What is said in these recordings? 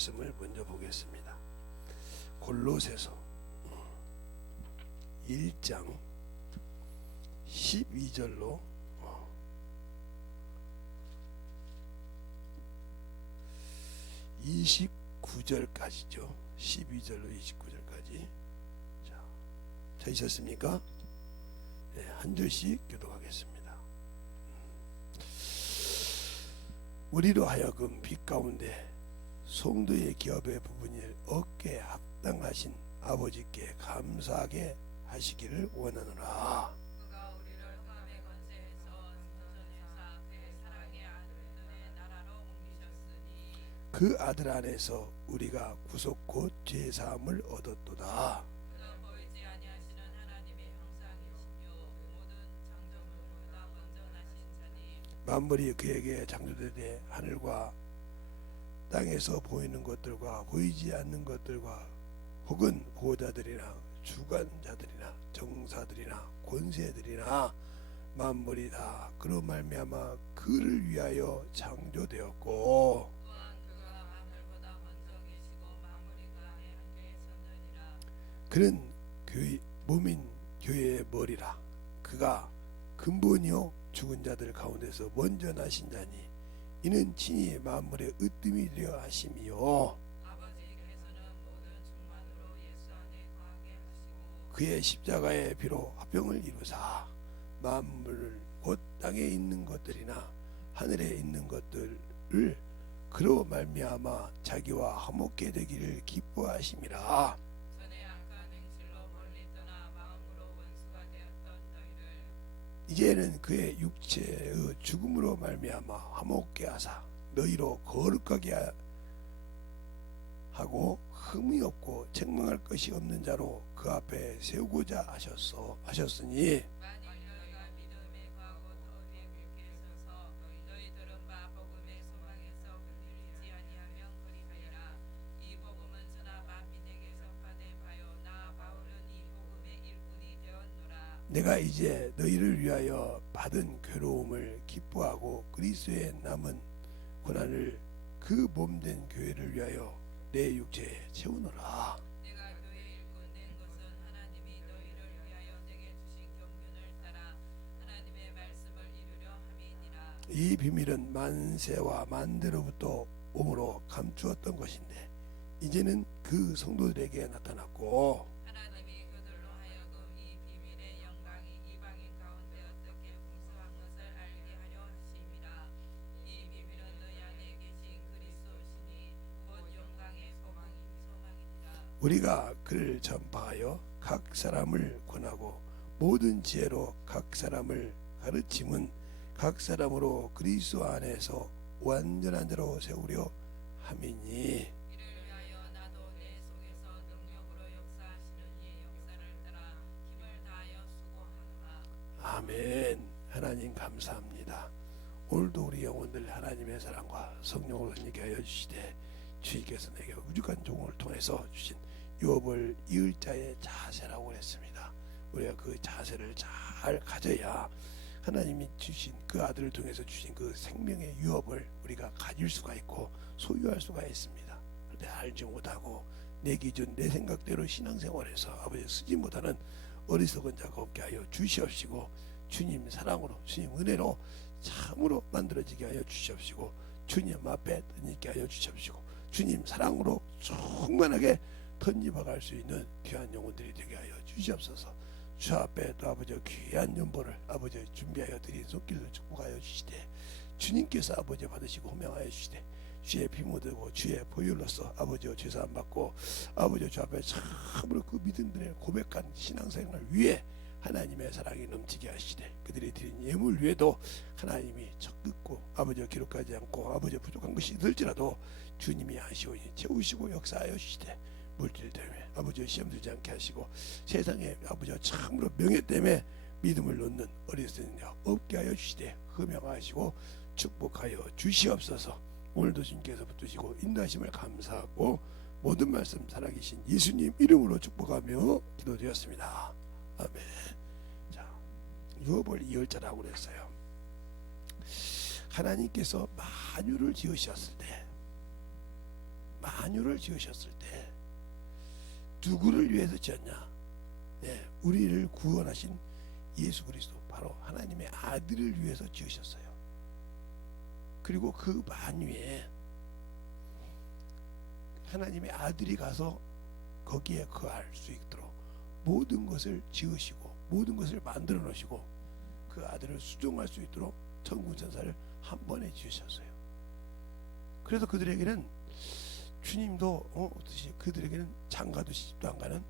말씀을 먼저 보겠습니다. 골로새서 1장 12절로 29절까지죠. 12절로 29절까지. 자, 찾으셨습니까? 네, 한 절씩 교독하겠습니다. 우리로 하여금 빛 가운데 성도의 기업의 부분을 얻게 합당하신 아버지께 감사하게 하시기를 원하노라. 그가 우리를 흑암의 권세에서 선전에서 그의 사랑의 아들의 나라로 옮기셨으니 그 아들 안에서 우리가 구속 곧 죄 사함을 얻었도다. 그는 보이지 아니하시는 하나님의 형상이시며 모든 창조물보다 먼저나신 자니 만물이 그에게 창조되되 하늘과 땅에서 보이는 것들과 보이지 않는 것들과 혹은 보호자들이나 주관자들이나 정사들이나 권세들이나 만물이 다 그로 말미암아 그를 위하여 창조되었고 또한 그가 만물보다 먼저 계시고 만물이 그 안에 함께 선전이라. 그는 몸인 교회의 머리라. 그가 근본이요 죽은 자들 가운데서 먼저 나신 자니 이는 친히 만물의 으뜸이 되려 하심이요 아버지께서는 모든 충만으로 예수 안에 거하게 하시고 그의 십자가의 피로 화평을 이루사 만물을 곧 땅에 있는 것들이나 하늘에 있는 것들을 그로 말미암아 자기와 화목게 되기를 기뻐하심이라. 전에 악한 행실로 멀리 떠나 마음으로 원수가 되었던 너희를 이제는 그의 육체의 죽음으로 말미암아 화목게 하사 너희로 거룩하게 하고 흠이 없고 책망할 것이 없는 자로 그 앞에 세우고자 하셨으니 만일 너희가 믿음에 거하고 더 위에 굳게 서서 너희들은 바 복음의 소망에서 흔들리지 아니하면 그리하여라. 이 복음은 천하 만민에게 전파된 바요 나 바울은 이 복음의 일꾼이 되었노라. 내가 이제 너희를 위하여 받은 괴로움을 기뻐하고 그리스도의 남은 고난을 그 몸된 교회를 위하여 내 육체에 채우노라. 내가 교회의 일꾼 된 것은 하나님이 너희를 위하여 내게 주신 경륜을 따라 하나님의 말씀을 이루려 함이니라. 이 비밀은 만세와 만대로부터 오므로 감추었던 것인데 이제는 그 성도들에게 나타났고 하나님이 그들로 하여금 이 비밀의 영광이 이방인 가운데 어떻게 풍성한 것을 알게 하려 하심이라. 이 비밀은 너희 안에 계신 그리스도시니 곧 영광의 소망이니라. 우리가 그를 전파하여 각 사람을 권하고 모든 지혜로 각 사람을 가르침은 각 사람으로 그리스도 안에서 완전한 자로 세우려 함이니 이를 위하여 나도 내 속에서 능력으로 역사하시는 이의 역사를 따라 힘을 다하여 수고하노라. 아멘. 하나님 감사합니다. 오늘도 우리 영혼들 하나님의 사랑과 성령으로 힘있게 하여 주시되 주님께서 내게 우주간 종을 통해서 주신 유업을 이을 자의 자세라고 했습니다. 우리가 그 자세를 잘 가져야 하나님이 주신 그 아들을 통해서 주신 그 생명의 유업을 우리가 가질 수가 있고 소유할 수가 있습니다. 그런데 알지 못하고 내 기준 내 생각대로 신앙생활에서 아버지 쓰지 못하는 어리석은 자가 없게 하여 주시옵시고 주님 사랑으로 주님 은혜로 참으로 만들어지게 하여 주시옵시고 주님 앞에 던지게 하여 주시옵시고 주님 사랑으로 충만하게 던지박할 수 있는 귀한 영혼들이 되게 하여 주시옵소서. 주 앞에 또 아버지 귀한 연보를 아버지 준비하여 드린 손길로 축복하여 주시되 주님께서 아버지 받으시고 호명하여 주시되 주의 피 묻고 주의 보혈로서 아버지와 죄사함 받고 아버지 주 앞에 참으로 그 믿음들의 고백한 신앙생활 위에 하나님의 사랑이 넘치게 하시되 그들이 드린 예물 위에도 하나님이 적극고 아버지와 기록하지 않고 아버지와 부족한 것이 있을지라도 주님이 하시오니 채우시고 역사하여 주시되 물질 때문에 아버지와 시험 들지 않게 하시고 세상에 아버지와 참으로 명예 때문에 믿음을 놓는 어리석은 자 없게 하여 주시되 흠명하시고 축복하여 주시옵소서. 오늘도 주님께서 붙드시고 인도하심을 감사하고 모든 말씀 살아계신 예수님 이름으로 축복하며 기도드렸습니다. 아멘. 자, 유업을 이을자라고 그랬어요. 하나님께서 만유를 지으셨을 때 만유를 지으셨을 때 누구를 위해서 지었냐? 네, 우리를 구원하신 예수 그리스도, 바로 하나님의 아들을 위해서 지으셨어요. 그리고 그 만유에 하나님의 아들이 가서 거기에 거할 수 있도록 모든 것을 지으시고 모든 것을 만들어 놓으시고 그 아들을 수종할 수 있도록 천군 천사를 한 번에 지으셨어요. 그래서 그들에게는 주님도 어떻게 그들에게는 장가도 시집도 안 가는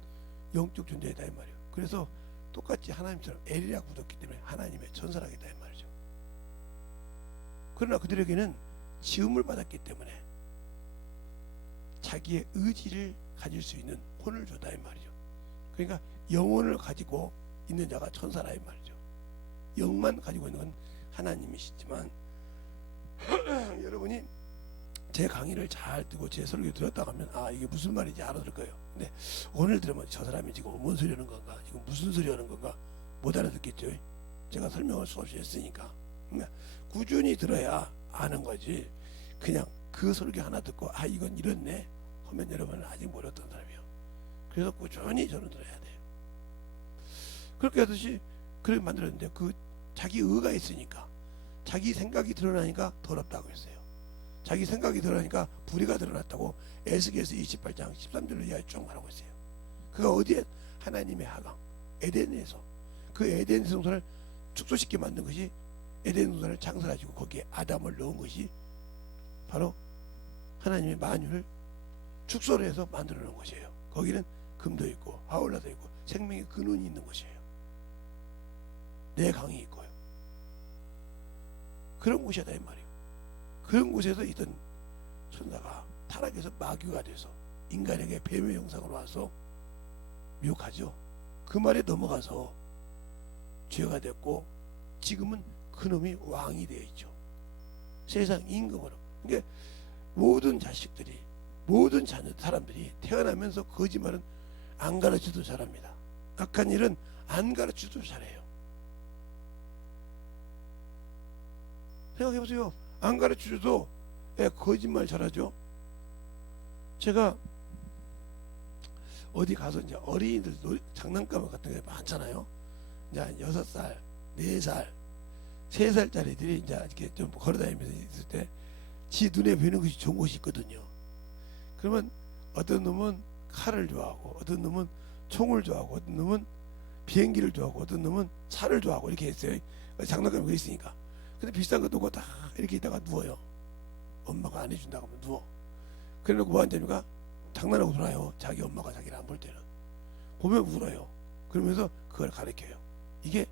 영적 존재이다 이 말이에요. 그래서 똑같이 하나님처럼 엘이라 굳었기 때문에 하나님의 천사라겠다 이 말이죠. 그러나 그들에게는 지음을 받았기 때문에 자기의 의지를 가질 수 있는 혼을 줬다 이 말이죠. 그러니까 영혼을 가지고 있는 자가 천사라 이 말이죠. 영만 가지고 있는 건 하나님이시지만 여러분이 제 강의를 잘 듣고 제 설교 들었다 하면 이게 무슨 말인지 알아들 거예요. 근데 오늘 들으면 저 사람이 지금 뭔 소리 하는 건가, 지금 무슨 소리 하는 건가 못 알아듣겠죠. 제가 설명할 수 없이 했으니까. 그러니까 꾸준히 들어야 아는 거지. 그냥 그 설교 하나 듣고 이건 이렇네 하면 여러분은 아직 모르던 사람이에요. 그래서 꾸준히 저는 들어야 돼요. 그렇게 하듯이 그렇게 만들었는데 그 자기 의가 있으니까 자기 생각이 드러나니까 더럽다고 했어요. 자기 생각이 드러나니까 불의가 드러났다고 에스겔서 28장 13절로 이하에 쭉 말하고 있어요. 그가 어디에? 하나님의 하강 에덴에서 그 에덴 동산을 축소시켜 만든 것이 에덴 동산을 창설하시고 거기에 아담을 넣은 것이 바로 하나님의 만유를 축소를 해서 만들어 놓은 것이에요. 거기는 금도 있고 하울라도 있고 생명의 근원이 있는 곳이에요. 내 강이 있고요. 그런 곳이다 이 말이에요. 그런 곳에서 있던 천사가 타락해서 마귀가 돼서 인간에게 뱀의 형상으로 와서 미혹하죠. 그 말에 넘어가서 죄가 됐고 지금은 그놈이 왕이 되어 있죠. 세상 임금으로. 그러니까 모든 자식들이, 모든 자녀 사람들이 태어나면서 거짓말은 안 가르쳐도 잘합니다. 악한 일은 안 가르쳐도 잘해요. 생각해보세요. 안 가르쳐줘도 거짓말 잘하죠. 제가 어디 가서 이제 어린이들 장난감 같은 게 많잖아요. 이제 6살, 4살, 3살짜리들이 이제 이렇게 좀 걸어다니면서 있을 때 지 눈에 보이는 것이 좋은 것이 있거든요. 그러면 어떤 놈은 칼을 좋아하고, 어떤 놈은 총을 좋아하고, 어떤 놈은 비행기를 좋아하고, 어떤 놈은 차를 좋아하고 이렇게 했어요. 장난감이 그 있으니까. 근데 비싼 거 두고 다 이렇게 있다가 누워요. 엄마가 안 해준다고 하면 누워. 그래놓고 뭐 한답니까? 장난하고 놀아요. 자기 엄마가 자기를 안 볼 때는. 보면 울어요. 그러면서 그걸 가르쳐요. 이게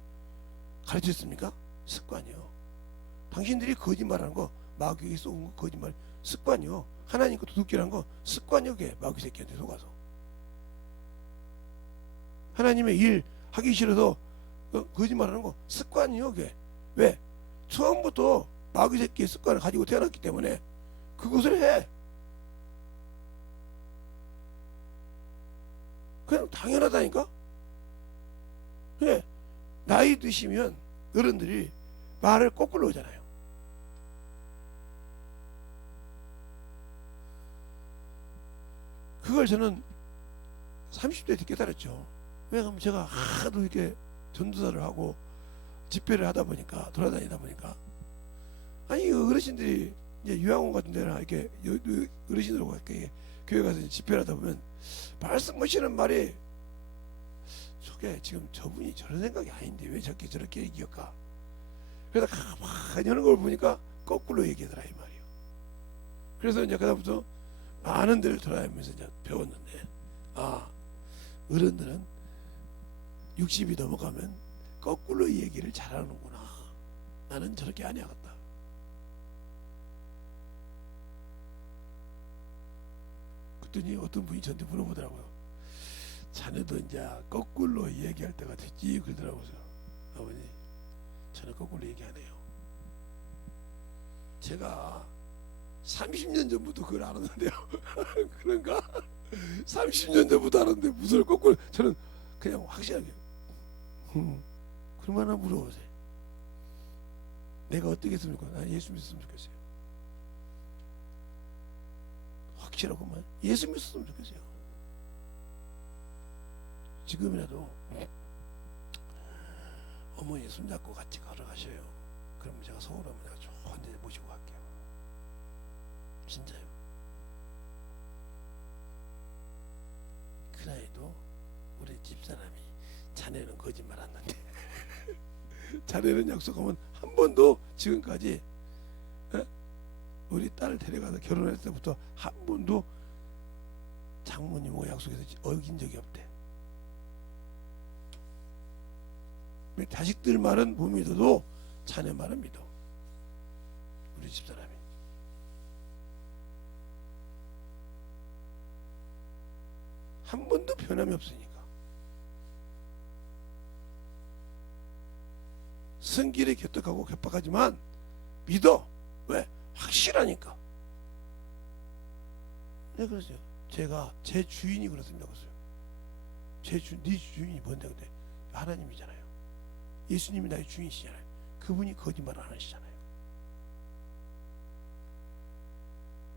가르쳤습니까? 습관이요. 당신들이 거짓말하는 거, 마귀에게 쏘은 거 거짓말 습관이요. 하나님 거 도둑질하는 거 습관이요. 그게 마귀 새끼한테 속아서. 하나님의 일 하기 싫어서 거짓말하는 거 습관이요. 그게. 왜? 처음부터 마귀 새끼의 습관을 가지고 태어났기 때문에 그것을 해. 그냥 당연하다니까. 예. 나이 드시면 어른들이 말을 거꾸로 하잖아요. 그걸 저는 30대 때 깨달았죠. 왜냐하면 제가 하도 이렇게 전도사를 하고 집회를 하다 보니까, 돌아다니다 보니까, 아니 어르신들이 이제 요양원 같은 데나 이렇게 어르신들하고 이렇게 교회 가서 집회를 하다 보면 말씀하시는 말이 저게 지금 저분이 저런 생각이 아닌데 왜 저렇게 얘기할까? 그래서 가만히 하는 걸 보니까 거꾸로 얘기하더라 이 말이에요. 그래서 이제 그다음부터 많은 데를 돌아다니면서 이제 배웠는데, 어른들은 60이 넘어가면 거꾸로 얘기를 잘하는구나. 나는 저렇게 안 해야겠다. 그랬더니 어떤 분이 저한테 물어보더라고요. 자네도 이제 거꾸로 얘기할 때가 됐지 그러더라고요. 아버님, 저는 거꾸로 얘기 안 해요. 제가 30년 전부터 그걸 알았는데요. 그런가? 30년 전부터 알았는데 무슨 거꾸로. 저는 그냥 확실하게 그러면 하나 물어보세요. 내가 어떻게 했으면 좋겠어요? 난 예수 믿었으면 좋겠어요. 확실하구만. 예수 믿었으면 좋겠어요. 지금이라도 어머니 손잡고 같이 걸어가셔요. 그러면 제가 서울 오면 제가 좋은 데 모시고 갈게요. 진짜요. 그 나이도 우리 집사람이 자네는 거짓말 안 한대. 자네는 약속하면 한 번도 지금까지 우리 딸을 데려가서 결혼할 때부터 한 번도 장모님하고 약속해서 어긴 적이 없대. 자식들 말은 못 믿어도 자네 말은 믿어. 우리 집사람이. 한 번도 변함이 없으니까. 성길에 격떡하고 격박하지만 믿어. 왜? 확실하니까. 네, 그러세요. 제가 제 주인이 그렇습니다. 그랬어요. 네 주인이 뭔데? 근데 하나님이잖아요. 예수님이 나의 주인이시잖아요. 그분이 거짓말 안 하시잖아요.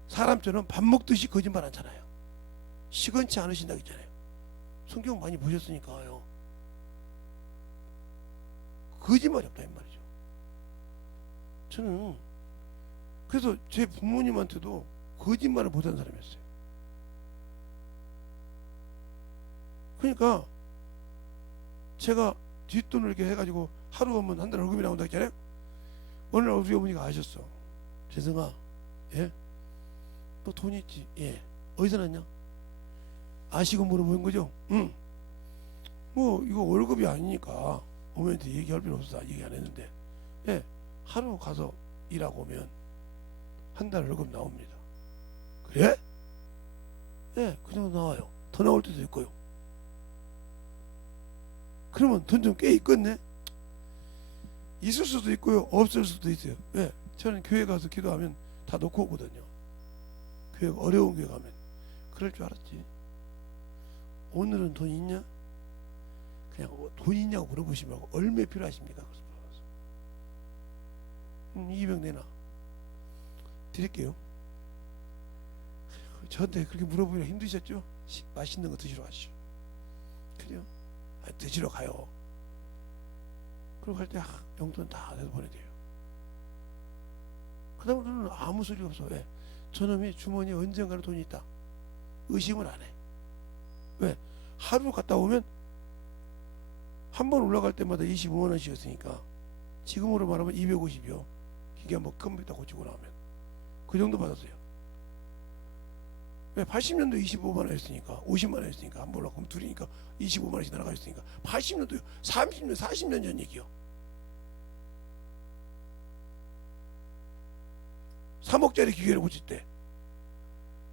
사람처럼 밥 먹듯이 거짓말 하잖아요. 시건치 않으신다고 했잖아요. 성경 많이 보셨으니까요. 거짓말이 없다 이 말이죠. 저는 그래서 제 부모님한테도 거짓말을 못하는 사람이었어요. 그러니까 제가 뒷돈을 이렇게 해가지고 하루 오면 한 달 월급이 나온다 했잖아요. 어느 날 우리 어머니가 아셨어. 재성아, 예? 너 돈 있지? 예. 어디서 났냐? 아시고 물어보는 거죠? 응. 뭐 이거 월급이 아니니까 어머니한테 얘기할 필요 없어. 얘기 안 했는데, 예. 하루 가서 일하고 오면 한 달 월급 나옵니다. 그래? 예, 그 정도 나와요. 더 나올 때도 있고요. 그러면 돈 좀 꽤 있겠네? 있을 수도 있고요, 없을 수도 있어요. 왜? 저는 교회 가서 기도하면 다 놓고 오거든요. 교회 어려운 교회 가면. 그럴 줄 알았지. 오늘은 돈 있냐? 그냥 돈 있냐고 물어보지 말고 얼마 필요하십니까? 그래서 물어봤어. 200 내놔. 드릴게요. 저한테 그렇게 물어보기가 힘드셨죠? 맛있는 거 드시러 가시죠. 그래요? 드시러 가요. 그러고 갈 때 용돈 다 내서 보내줘요. 그 다음에는 아무 소리 없어. 왜? 저놈이 주머니에 언젠가는 돈이 있다. 의심을 안 해. 왜? 하루 갔다 오면 한 번 올라갈 때마다 25만 원씩이었으니까 지금으로 말하면 250이요. 이게 뭐 컴퓨터 고치고 나오면 그 정도 받았어요. 왜? 80년도 25만 원이었으니까 50만 원이었으니까 한 번 올라가면 둘이니까 25만 원씩 날아가 있으니까 80년도요. 30년 40년 전 얘기요. 3억짜리 기계를 고칠 때.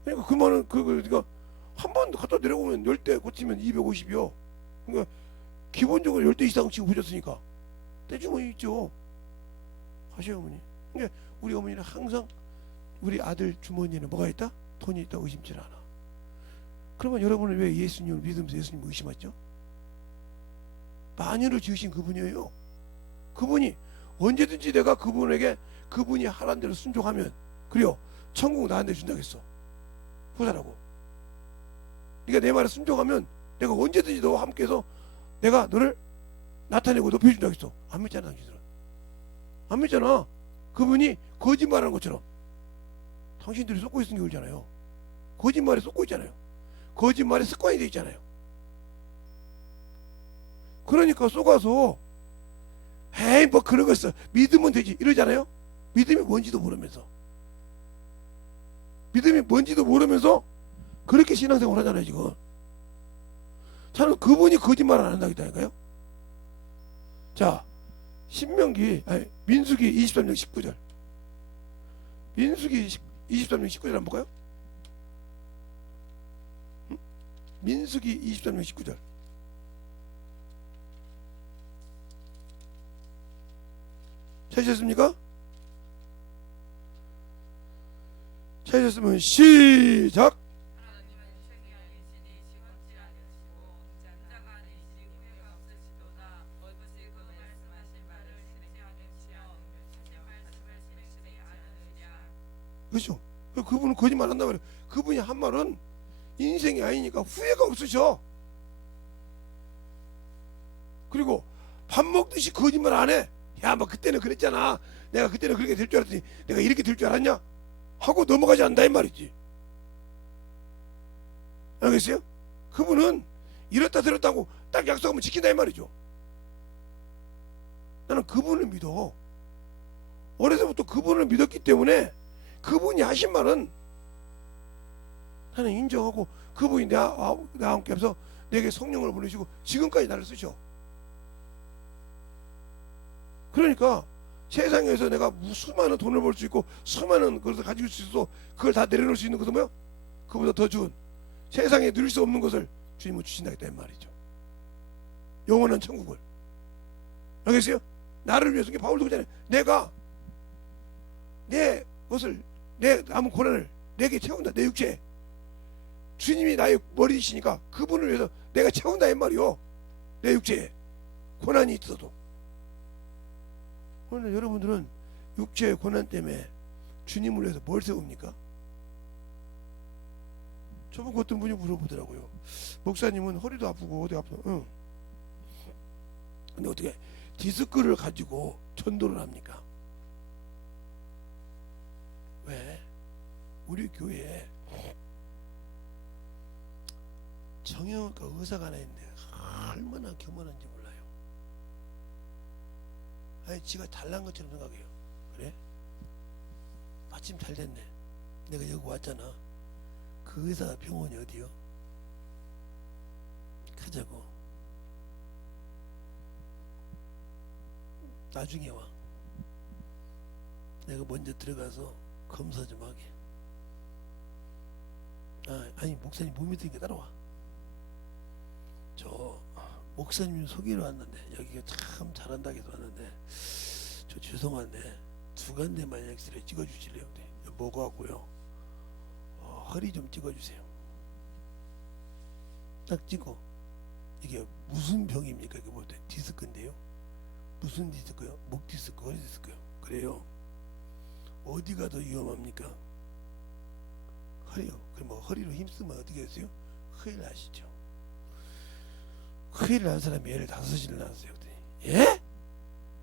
그러니까 그만은 그러니까 한 번 갖다 내려오면 10대 고치면 250이요. 그러니까 기본적으로 10대 이상 치고 고쳤으니까 떼주머니 있죠. 하셔요 어머니. 그러니까 우리 어머니는 항상 우리 아들 주머니에는 뭐가 있다? 돈이 있다고 의심치 않아. 그러면 여러분은 왜 예수님을 믿으면서 예수님을 의심하죠? 만유를 지으신 그분이에요. 그분이 언제든지 내가 그분에게 그분이 하라는 대로 순종하면 그래요. 천국 나한테 준다겠어. 후사라고. 네가 내 말에 순종하면 내가 언제든지 너와 함께해서 내가 너를 나타내고 높여준다겠어. 안 믿잖아 당신들은. 안 믿잖아. 그분이 거짓말하는 것처럼. 당신들이 쏟고 있는 게 그러잖아요. 거짓말에 쏟고 있잖아요. 거짓말에 습관이 돼 있잖아요. 그러니까 속아서 에이 뭐 그런 거 있어. 믿으면 되지 이러잖아요. 믿음이 뭔지도 모르면서 그렇게 신앙생활 하잖아요 지금. 저는 그분이 거짓말 안 한다니까요. 자 민수기 23장 19절. 민수기 23장 19절 한번 볼까요? 민수기 23장 19절. 찾으셨습니까? 찾으셨으면 시작. 하나님은 최기하시니 시건치 않으시고 자가 아니시니 후회가 없으시도다. 어찌 그 말씀하신 바를 실행치 않으시며 하신 말씀을 실행치 않으시랴. 그렇죠. 그분은 거짓말 한단 말이에요. 그분이 한 말은 인생이 아니니까 후회가 없으셔. 그리고 밥 먹듯이 거짓말 안 해. 야, 뭐 그때는 그랬잖아. 내가 그때는 그렇게 될 줄 알았더니 내가 이렇게 될 줄 알았냐? 하고 넘어가지 않는다 이 말이지. 알겠어요? 그분은 이렇다 저렇다고 딱 약속하면 지킨다 이 말이죠. 나는 그분을 믿어. 어려서부터 그분을 믿었기 때문에 그분이 하신 말은 나는 인정하고, 그분이 나와 함께 하면서 내게 성령을 보내시고 지금까지 나를 쓰셔. 그러니까 세상에서 내가 수많은 돈을 벌 수 있고 수많은 것을 가지고 수 있어, 그걸 다 내려놓을 수 있는 것은 뭐야? 그보다 더 좋은, 세상에 누릴 수 없는 것을 주님은 주신다겠다 이 말이죠. 영원한 천국을. 알겠어요? 나를 위해서, 바울도 그러잖아요. 내가 내 것을, 내 남은 고난을 내게 채운다. 내 육체에 주님이 나의 머리이시니까 그분을 위해서 내가 채운다 이 말이요. 내 육체에 고난이 있어도. 그런데 여러분들은 육체의 고난 때문에 주님을 위해서 뭘 세웁니까? 저번 어떤 분이 물어보더라고요. 목사님은 허리도 아프고 어디 아프고, 응. 근데 어떻게 디스크를 가지고 전도를 합니까? 왜? 우리 교회에 정형외과 의사가 하나 있는데 얼마나 교만한지 몰라요. 아니, 지가 잘난 것처럼 생각해요. 그래? 마침 잘 됐네. 내가 여기 왔잖아. 그 의사 병원이 어디요? 가자고. 나중에 와. 내가 먼저 들어가서 검사 좀 하게. 아니 목사님 못 믿으니까 따라와. 저 목사님 소개로 왔는데, 여기가 참 잘한다고 해서 왔는데, 저 죄송한데 두간대만 엑스레이 찍어주실래요? 네. 뭐하고요? 허리 좀 찍어주세요. 딱 찍어. 이게 무슨 병입니까? 이게 뭐 디스크인데요? 무슨 디스크요? 목 디스크, 허리 디스크요? 그래요? 어디가 더 위험합니까? 허리요. 그럼 뭐 허리로 힘쓰면 어떻게 됐어요? 큰일 나시죠. 큰일 난 사람이 애를 5을 낳았어요. 예?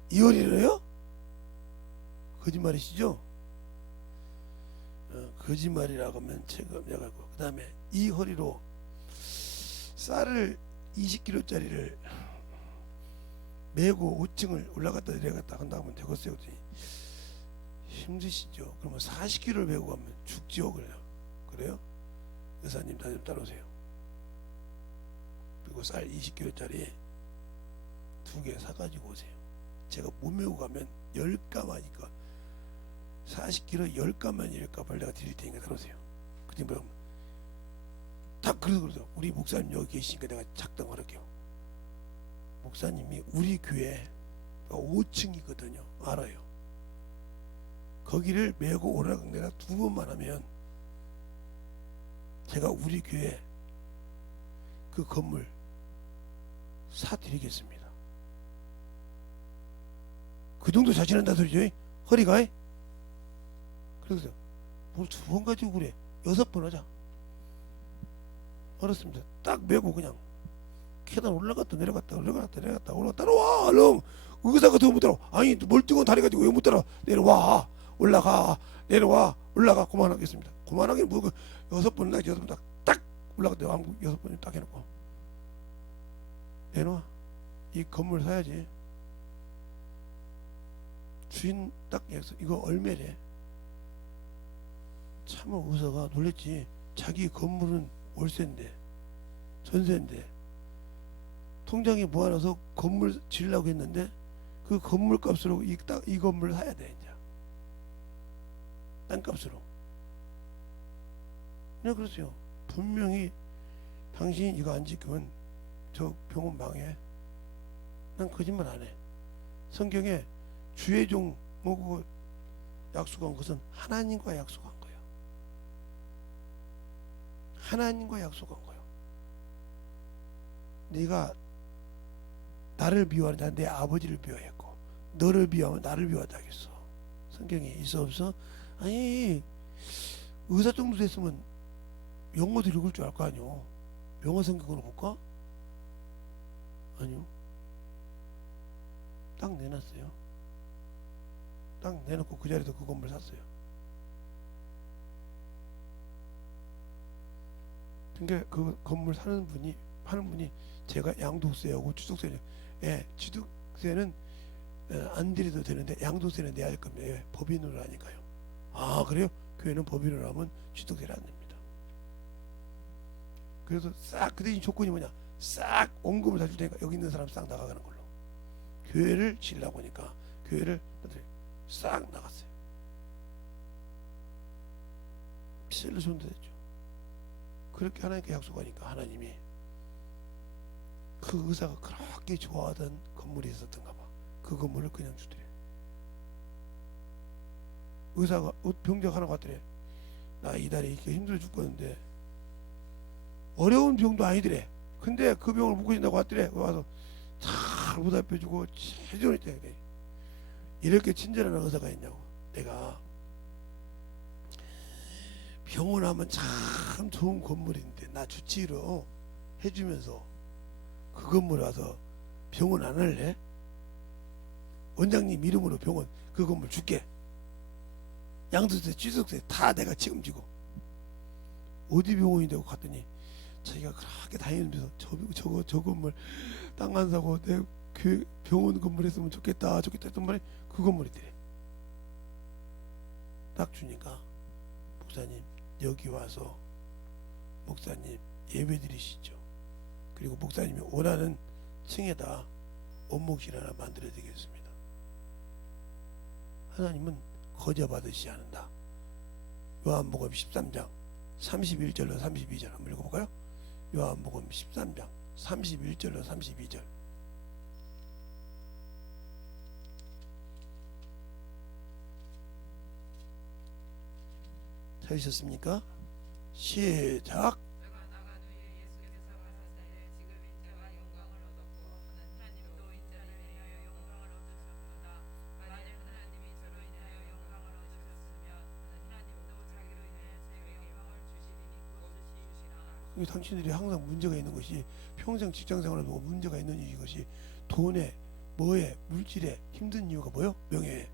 이 허리로요? 거짓말이시죠? 거짓말이라고 하면 책임져가고, 그 다음에 이 허리로 쌀을 20kg짜리를 메고 5층을 올라갔다 내려갔다 한다 하면 되겠어요. 힘드시죠? 그러면 40kg를 메고 가면 죽지요. 그래요? 의사님 다 좀 따라오세요. 그리고 쌀 20kg짜리 2개 사가지고 오세요. 제가 못 메고 가면 10가마니까 40kg 10가마니까 내가 드릴 테니까 따라오세요. 그때 뭐라고 딱 그러더라고요. 우리 목사님 여기 계시니까 내가 작당할게요. 목사님이 우리 교회 5층이거든요. 알아요. 거기를 메고 오르락 내락 2번만 하면 제가 우리 교회 그 건물 사드리겠습니다. 그 정도 자신한다 소리죠. 허리가. 그래서 뭘 2번 가지고 그래. 6번 하자. 알았습니다. 딱 메고 그냥 계단 올라갔다 내려갔다 따라와. 얼른. 의사가 더 못 따라와. 아니 멀뚱한 다리 가지고 왜 못 따라와. 내려와. 올라가. 내려와. 올라가. 그만하겠습니다. 그만하게 뭐 6번 딱 6번 딱 올라갔다 6번 딱 해놓고 내놔. 이 건물 사야지. 주인 딱 얘기했어. 이거 얼마래? 참아 의사가 놀랬지. 자기 건물은 월세인데 전세인데 통장에 모아놔서 건물 지으려고 했는데 그 건물 값으로 이 건물 사야 돼. 이제 땅값으로. 네, 그렇죠. 분명히 당신이 이거 안 지키면 저 병원 망해. 난 거짓말 안 해. 성경에 주의 종 뭐고 약속한 것은 하나님과 약속한 거예요. 하나님과 약속한 거예요. 네가 나를 미워하는 자 내 아버지를 미워했고 너를 미워하면 나를 미워하다 하겠어. 성경에 있어 없어? 아니 의사 정도 됐으면 영어도 읽을 줄 알 거 아니요. 영어 성경으로 볼까? 아니요. 딱 내놨어요. 딱 내놓고 그 자리에서 그 건물 샀어요. 그러니까 그 건물 파는 분이 제가 양도세하고 취득세는, 취득세는 안 드려도 되는데 양도세는 내야 할 겁니다. 왜? 법인으로 하니까요. 아, 그래요? 교회는 법인으로 하면 취득세를 안 냅니다. 그래서 싹, 그 대신 조건이 뭐냐? 싹 원금을 다 줄 테니까 여기 있는 사람 싹 나가가는 걸로. 교회를 지으려고 하니까 교회를 싹 나갔어요. 실로 존재했죠. 그렇게 하나님께 약속하니까 하나님이 그 의사가 그렇게 좋아하던 건물이 있었던가 봐. 그 건물을 그냥 주더래. 의사가 병자 하나 갔더래. 나 이달에 이렇게 힘들어 죽겠는데, 어려운 병도 아니더래. 근데 그 병을 묶어준다고 왔더래. 와서 잘 보살펴주고 최전이 때 그래. 이렇게 친절한 의사가 있냐고. 내가 병원 하면 참 좋은 건물인데 나 주치의로 해주면서 그 건물에 와서 병원 안 할래? 원장님 이름으로 병원 그 건물 줄게. 양도세 취득세 다 내가 책임지고. 어디 병원인데 갔더니 자기가 그렇게 다니면서 저 건물 땅 안 사고 내 병원 건물 했으면 좋겠다 했던 말이 그 건물이더래. 딱 주니까 목사님 여기 와서 목사님 예배 드리시죠. 그리고 목사님이 원하는 층에다 원목실 하나 만들어 드리겠습니다. 하나님은 거저받으시지 않는다. 요한복음 13장 31절로 32절 한번 읽어볼까요? 요한복음 13장 31절로 32절. 찾으셨습니까? 시작. 저가 나간 후에 예수께서 가라사대 지금 인자가 영광을 얻었고 하나님도 인자를 위하여 영광을 얻으셨도다. 만약 하나님이 저로 인하여 영광을 얻으셨으면 하나님도 자기로 인하여 제게 영광을 주시리니 곧 주시리라. 당신들이 항상 문제가 있는 것이 평생 직장생활을 보고 문제가 있는 이것이 돈에 뭐에 물질에 힘든 이유가 뭐요? 명예에.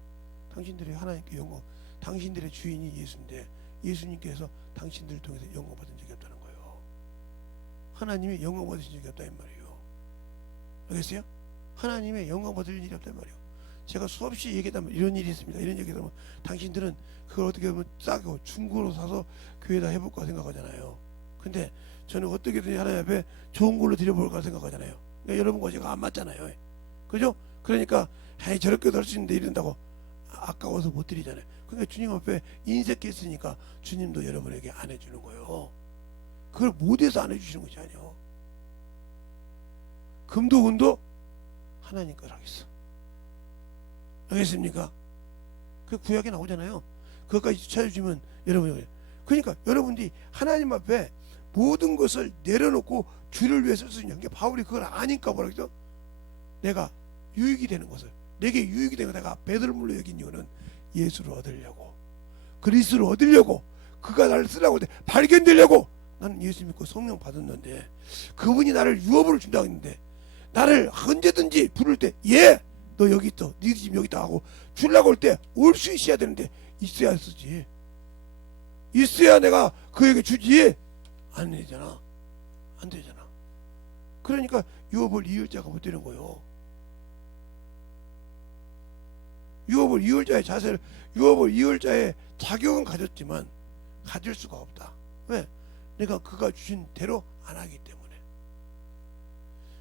당신들이 하나님께 영광, 당신들의 주인이 예수인데 예수님께서 당신들을 통해서 영광 받은 적이 없다는 거예요. 하나님이 영광 받으신 적이 없다는 말이에요. 알겠어요? 하나님의 영광 받을 일이 없단 말이에요. 제가 수없이 얘기하면 이런 일이 있습니다. 이런 얘기하면 당신들은 그걸 어떻게 보면 싸고 중고로 사서 교회에다 해볼까 생각하잖아요. 근데 저는 어떻게든 하나님 앞에 좋은 걸로 드려볼까 생각하잖아요. 그러니까 여러분과 제가 안 맞잖아요. 그죠? 그러니까 에이 저렇게도 할 수 있는데 이런다고 아까워서 못 드리잖아요. 그러니까 주님 앞에 인색했으니까 주님도 여러분에게 안 해주는 거예요. 그걸 못해서 안 해주시는 것이 아니에요. 금도 은도 하나님 걸 하겠어. 알겠습니까? 그 구약에 나오잖아요. 그것까지 찾아주면 여러분이. 그러니까 여러분들이 하나님 앞에 모든 것을 내려놓고 주를 위해 쓸 수 있냐. 그러니까 바울이 그걸 아니까 뭐라 그랬죠? 내가 유익이 되는 것을, 내게 유익이 되는 거 내가 배들물로 여긴 이유는 예수를 얻으려고, 그리스도를 얻으려고, 그가 나를 쓰라고 할 때 발견되려고 나는 예수 믿고 성령 받았는데, 그분이 나를 유업으로 준다고 했는데 나를 언제든지 부를 때 너 여기 있어, 네 집 여기 있다 하고 주려고 할 때 올 수 있어야 되는데 있어야 쓰지. 있어야 내가 그에게 주지. 안 되잖아. 안 되잖아. 그러니까 유업을 이을 자가 못 되는 거예요. 유업을 이을 자의 자세를, 유업을 이을 자의 자격은 가졌지만 가질 수가 없다. 왜? 내가 그가 주신 대로 안 하기 때문에.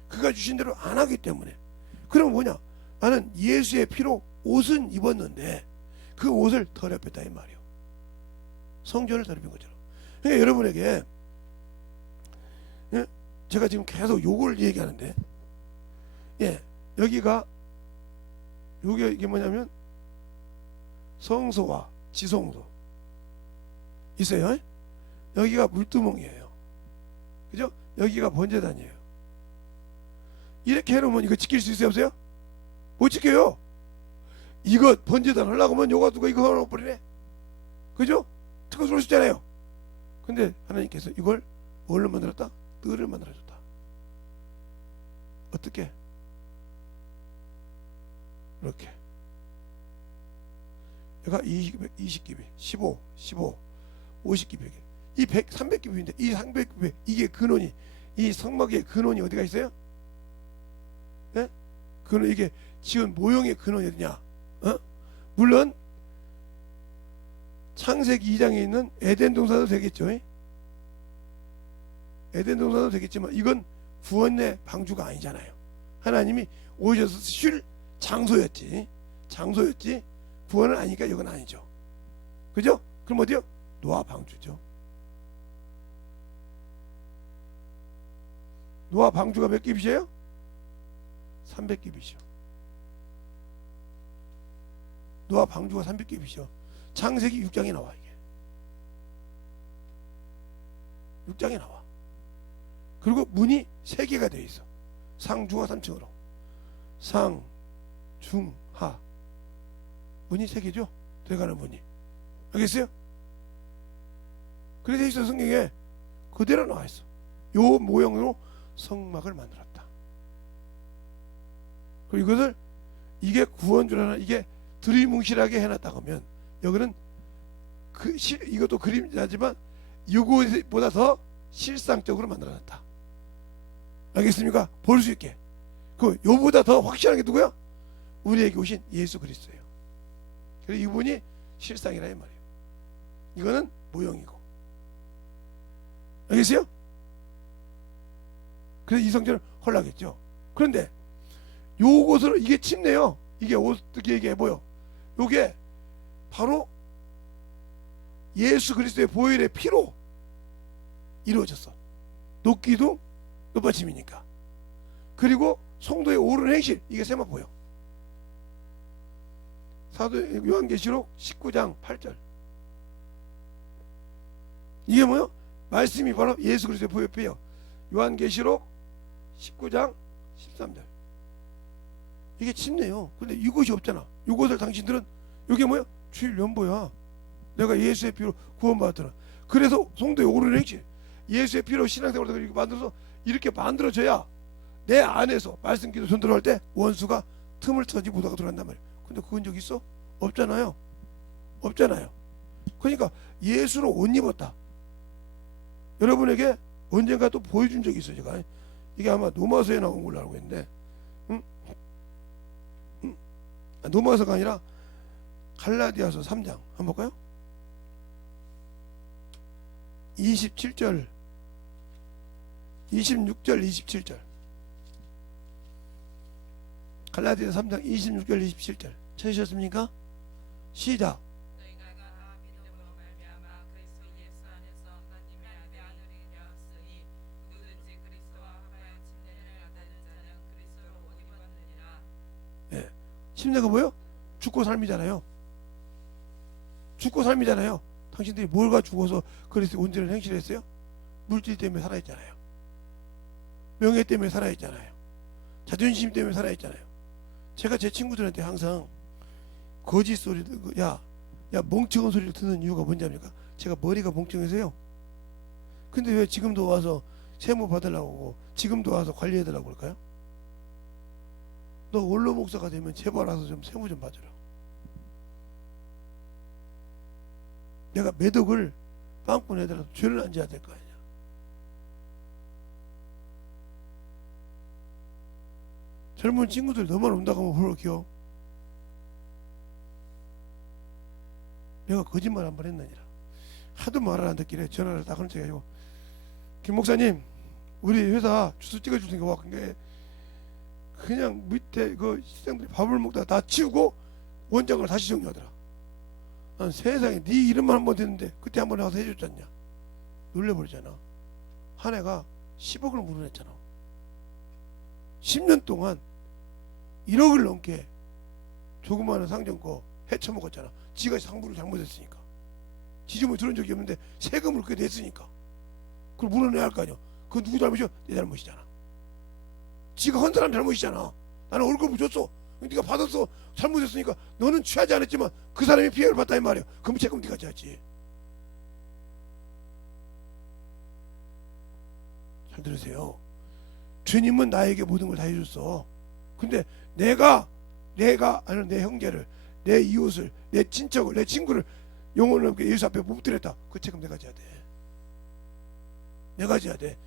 그가 주신 대로 안 하기 때문에. 그럼 뭐냐? 나는 예수의 피로 옷은 입었는데 그 옷을 더럽혔다 이 말이에요. 성전을 더럽힌 것처럼. 그러니까 여러분에게 제가 지금 계속 요걸 얘기하는데, 여기가 이게 뭐냐면 성소와 지성소 있어요. 여기가 물두멍이에요. 그죠? 여기가 번제단이에요. 이렇게 해놓으면 이거 지킬 수 있어요, 없어요? 못 지켜요. 이거 번제단 하려고 하면 요가 누가 이거 하나 버리네. 그죠? 갖고 쏠 수 있잖아요. 근데 하나님께서 이걸 뭘로 만들었다? 뜰을 만들어줬다. 어떻게? 이렇게 얘가 20기비 15 50기비 이 300기비인데 이 300기비 이게 근원이 이 성막의 근원이 어디가 있어요? 예? 근원 이게 지은 모형의 근원이 어디냐? 물론 창세기 2장에 있는 에덴 동산도 되겠죠. 에덴 동산도 되겠지만 이건 구원의 방주가 아니잖아요. 하나님이 오셔서 쉴 장소였지 구원은 아니니까 이건 아니죠. 그죠? 그럼 어디요? 노아 방주죠. 노아 방주가 몇 기빗이에요? 300기빗이요. 노아 방주가 300기빗이요. 창세기 6장에 나와 이게. 6장에 나와. 그리고 문이 3개가 되어 있어. 상중하 3층으로. 상, 중, 하. 문이 3개죠. 들어가는 문이. 알겠어요? 그래서 있어 성경에 그대로 나와 있어. 요 모형으로 성막을 만들었다. 그리고 이것을 이게 구원주라는 이게 두리뭉실하게 해놨다고 하면 여기는 이것도 그림자지만 이거보다 더 실상적으로 만들어놨다. 알겠습니까? 볼 수 있게. 그 요보다 더 확실한 게 누구야? 우리에게 오신 예수 그리스도예요. 그래서 이분이 실상이라 이 말이에요. 이거는 모형이고. 알겠어요? 그래서 이 성전을 헐락했죠. 그런데 요것으로 이게 침례요. 이게 어떻게 이게 뭐요? 요게 바로 예수 그리스도의 보혈의 피로 이루어졌어. 높기도 높아짐이니까. 그리고 성도의 옳은 행실 이게 세마포요. 사도 요한계시록 19장 8절. 이게 뭐요? 말씀이 바로 예수 그리스도의 보혈의 피요. 요한계시록 19장 13절. 이게 침례요. 근데 이것이 없잖아. 이것을 당신들은 이게 뭐야? 주일 연보야. 내가 예수의 피로 구원받았더라. 그래서 성도의 옳은 행실 예수의 피로 신앙생활을 이렇게 만들어서 이렇게 만들어져야 내 안에서 말씀 기도 전도할 때 원수가 틈을 터지 못하고 들어간단 말이에요. 근데 그건 적 있어? 없잖아요. 없잖아요. 그러니까 예수로 옷 입었다. 여러분에게 언젠가 또 보여준 적이 있어요. 제가 이게 아마 노마서에 나온 걸로 알고 있는데 노마서가 아니라 갈라디아서 3장 한번 볼까요? 27절 26절 27절 갈라디아서 3장 26절 27절 찾으셨습니까? 시작. 너희가 다 믿음으로 말미암아 그리스도 예수 안에서 하나님의 아들이 되었으니 누구든지 그리스도와 합하여 침례를 받는 자는 그리스도로 옷 입었느니라. 예. 침례가 뭐예요? 죽고 삶이잖아요. 죽고 삶이잖아요. 당신들이 뭘가 죽어서 그리스도 온전한 행실을 했어요? 물질 때문에 살아있잖아요. 명예 때문에 살아있잖아요. 자존심 때문에 살아있잖아요. 제가 제 친구들한테 항상 거짓 소리, 야 멍청한 소리를 듣는 이유가 뭔지 압니까? 제가 머리가 멍청해서요. 근데 왜 지금도 와서 세무 받으려고 하고 지금도 와서 관리해달라고 그럴까요? 너 원로 목사가 되면 제발 와서 좀 세무 좀 봐주라. 내가 매덕을 빵꾸 내더라도 죄를 안 져야 될 거 아니냐. 젊은 친구들 너만 온다고 하면 그렇게요. 내가 거짓말 한 번 했느니라. 하도 말을 안 듣길래 전화를 딱 하는 척 해가지고 김 목사님 우리 회사 주소 찍어줄 테니까 와. 근데 그냥 밑에 그 시장들이 밥을 먹다가 다 치우고 원장을 다시 정리하더라. 난 세상에 네 이름만 한 번 듣는데 그때 한 번 와서 해줬잖냐. 놀래버리잖아. 한 해가 10억을 물어냈잖아. 10년 동안 1억을 넘게 조그마한 상점 거 헤쳐먹었잖아. 지가 상부를 잘못했으니까. 지점을 들은 적이 없는데 세금을 그렇게 냈으니까 그걸 물어내야 할 거 아니야. 그건 누구 잘못이야? 내 잘못이잖아. 지가 헌 사람 잘못이잖아. 나는 월급을 줬어. 네가 받았어. 잘못했으니까 너는 취하지 않았지만 그 사람이 피해를 봤다 이 말이야. 그럼 책임 네가 져야지. 잘 들으세요. 주님은 나에게 모든 걸 다 해줬어. 근데 내가 아니 내 형제를, 내 이웃을, 내 친척을, 내 친구를 영혼을 없게 예수 앞에 못 드렸다. 그 책임 내가 져야 돼. 내가 져야 돼.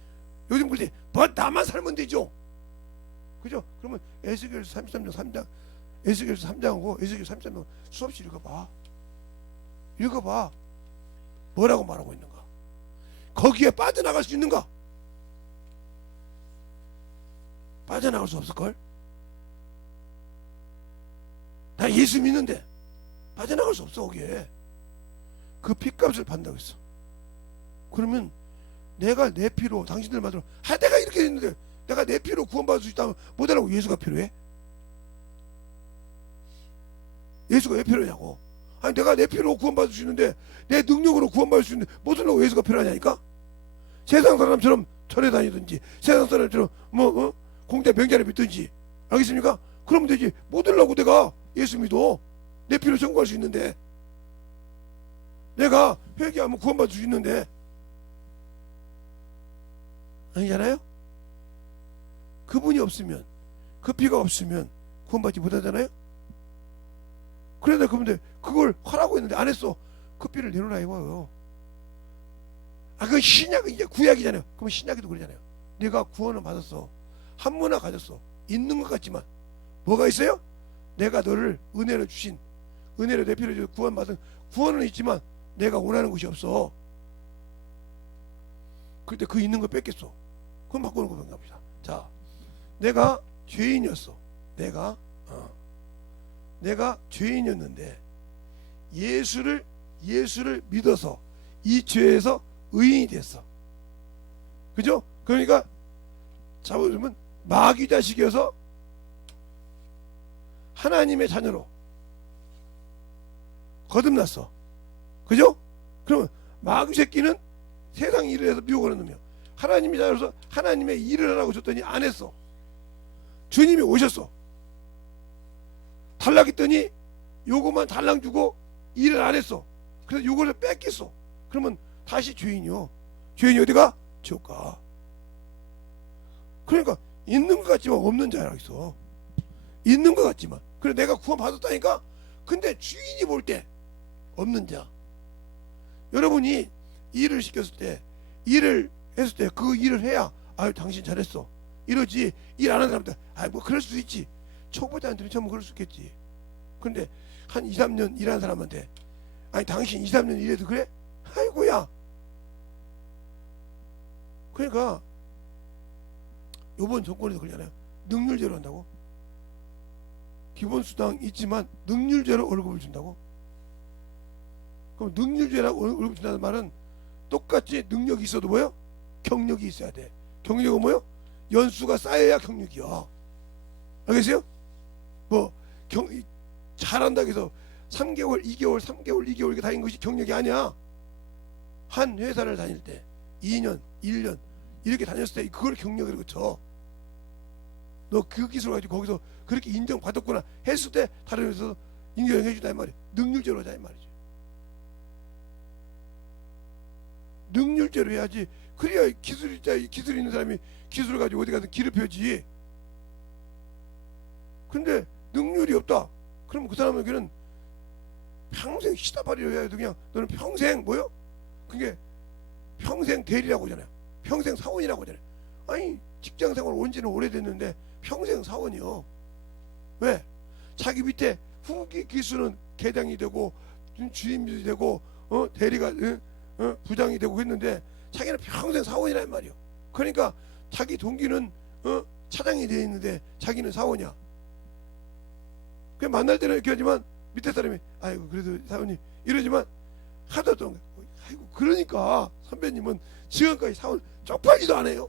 요즘 그렇지. 뭐 나만 살면 되죠. 그죠? 그러면 에스겔서 33장 3장, 에스겔서 3장하고 에스겔서 33장 수없이 읽어봐. 읽어봐. 뭐라고 말하고 있는가? 거기에 빠져나갈 수 있는가? 빠져나갈 수 없을걸? 나 예수 믿는데 빠져나갈 수 없어. 거기에 그 핏값을 판다고 했어. 그러면 내가 내 피로 당신들 만들어, 내가 이렇게 했는데 내가 내 피로 구원받을 수 있다면 못하라고. 예수가 필요해? 예수가 왜 필요하냐고. 아니 내가 내 피로 구원받을 수 있는데, 내 능력으로 구원받을 수 있는데 못하라고 예수가 필요하냐니까. 세상 사람처럼 절에 다니든지 세상 사람처럼 공대 명자를 믿든지, 알겠습니까? 그러면 되지. 못하려고 내가 예수 믿어. 내 피로 청구할 수 있는데, 내가 회개하면 구원받을 수 있는데. 아니잖아요? 그분이 없으면, 그 피가 없으면 구원받지 못하잖아요? 그런데 그분들 그걸 하라고 했는데 안 했어. 그 피를 내놓으라 이거예요. 그건 신약, 이제 구약이잖아요. 그러면 신약에도 그러잖아요. 내가 구원을 받았어. 한문화 가졌어. 있는 것 같지만 뭐가 있어요? 내가 너를 은혜로 주신, 은혜로 내 피를 구원받은 구원은 있지만 내가 원하는 것이 없어. 그때 그 있는 거 뺏겠어. 그럼 바꾸는 거 생각합니다. 자, 내가 죄인이었어. 내가 죄인이었는데 예수를 믿어서 이 죄에서 의인이 됐어. 그죠? 그러니까 잡아주면 마귀 자식이어서 하나님의 자녀로 거듭났어. 그죠? 그러면 마귀 새끼는 세상 일을 해서 미혹하는 놈이야. 하나님의 자녀로서 하나님의 일을 하라고 줬더니 안 했어. 주님이 오셨어. 달라했더니 요거만 달랑 주고 일을 안 했어. 그래서 요거를 뺏겼어. 그러면 다시 죄인이요. 죄인이 어디가? 지옥 가. 그러니까 있는 것 같지만 없는 자라 있어. 있는 것 같지만. 그래 내가 구원 받았다니까. 근데 주인이 볼 때 없는 자. 여러분이 일을 시켰을 때, 일을 했을 때 그 일을 해야 아유 당신 잘했어 이러지. 일 안 하는 사람들 뭐 그럴 수도 있지. 초보자한테는 처음 그럴 수 있겠지. 근데 한 2, 3년 일한 사람한테 아니 당신 2, 3년 일해도 그래? 아이고야. 그러니까 요번 정권에서 그러잖아요. 능률제로 한다고. 기본수당 있지만 능률제로 월급을 준다고. 그럼 능률제라고 월급 준다는 말은 똑같이 능력이 있어도 뭐요? 경력이 있어야 돼. 경력은 뭐요? 연수가 쌓여야 경력이야. 알겠어요? 뭐 잘한다고 해서 3개월, 2개월, 3개월, 2개월 이렇게 다닌 것이 경력이 아니야. 한 회사를 다닐 때 2년, 1년 이렇게 다녔을 때 그걸 경력이라고 쳐. 너 그 기술 가지고 거기서 그렇게 인정받았구나 했을 때 다른 회사에서 인정해주다 이 말이야. 능률제로 하자 이 말이지. 능률제로 해야지. 그래야 기술 있는 사람이 기술을 가지고 어디 가든 길을 펴지. 근데 능률이 없다. 그럼 그 사람에게는 평생 시다발이로 해야 돼. 그냥 너는 평생 뭐요? 그게 평생 대리라고 하잖아요. 평생 사원이라고 하잖아요. 아니 직장생활 온 지는 오래됐는데 평생 사원이요. 왜? 자기 밑에 후기 기수는 계장이 되고 주임이 되고 대리가 부장이 되고 했는데 자기는 평생 사원이란 말이요. 그러니까 자기 동기는 차장이 되어 있는데 자기는 사원이야. 그 만날 때는 이렇게 하지만 밑에 사람이 아이고 그래도 사원이 이러지만 하도 또 아이고 그러니까 선배님은 지금까지 사원 쪽팔리지도 않아요.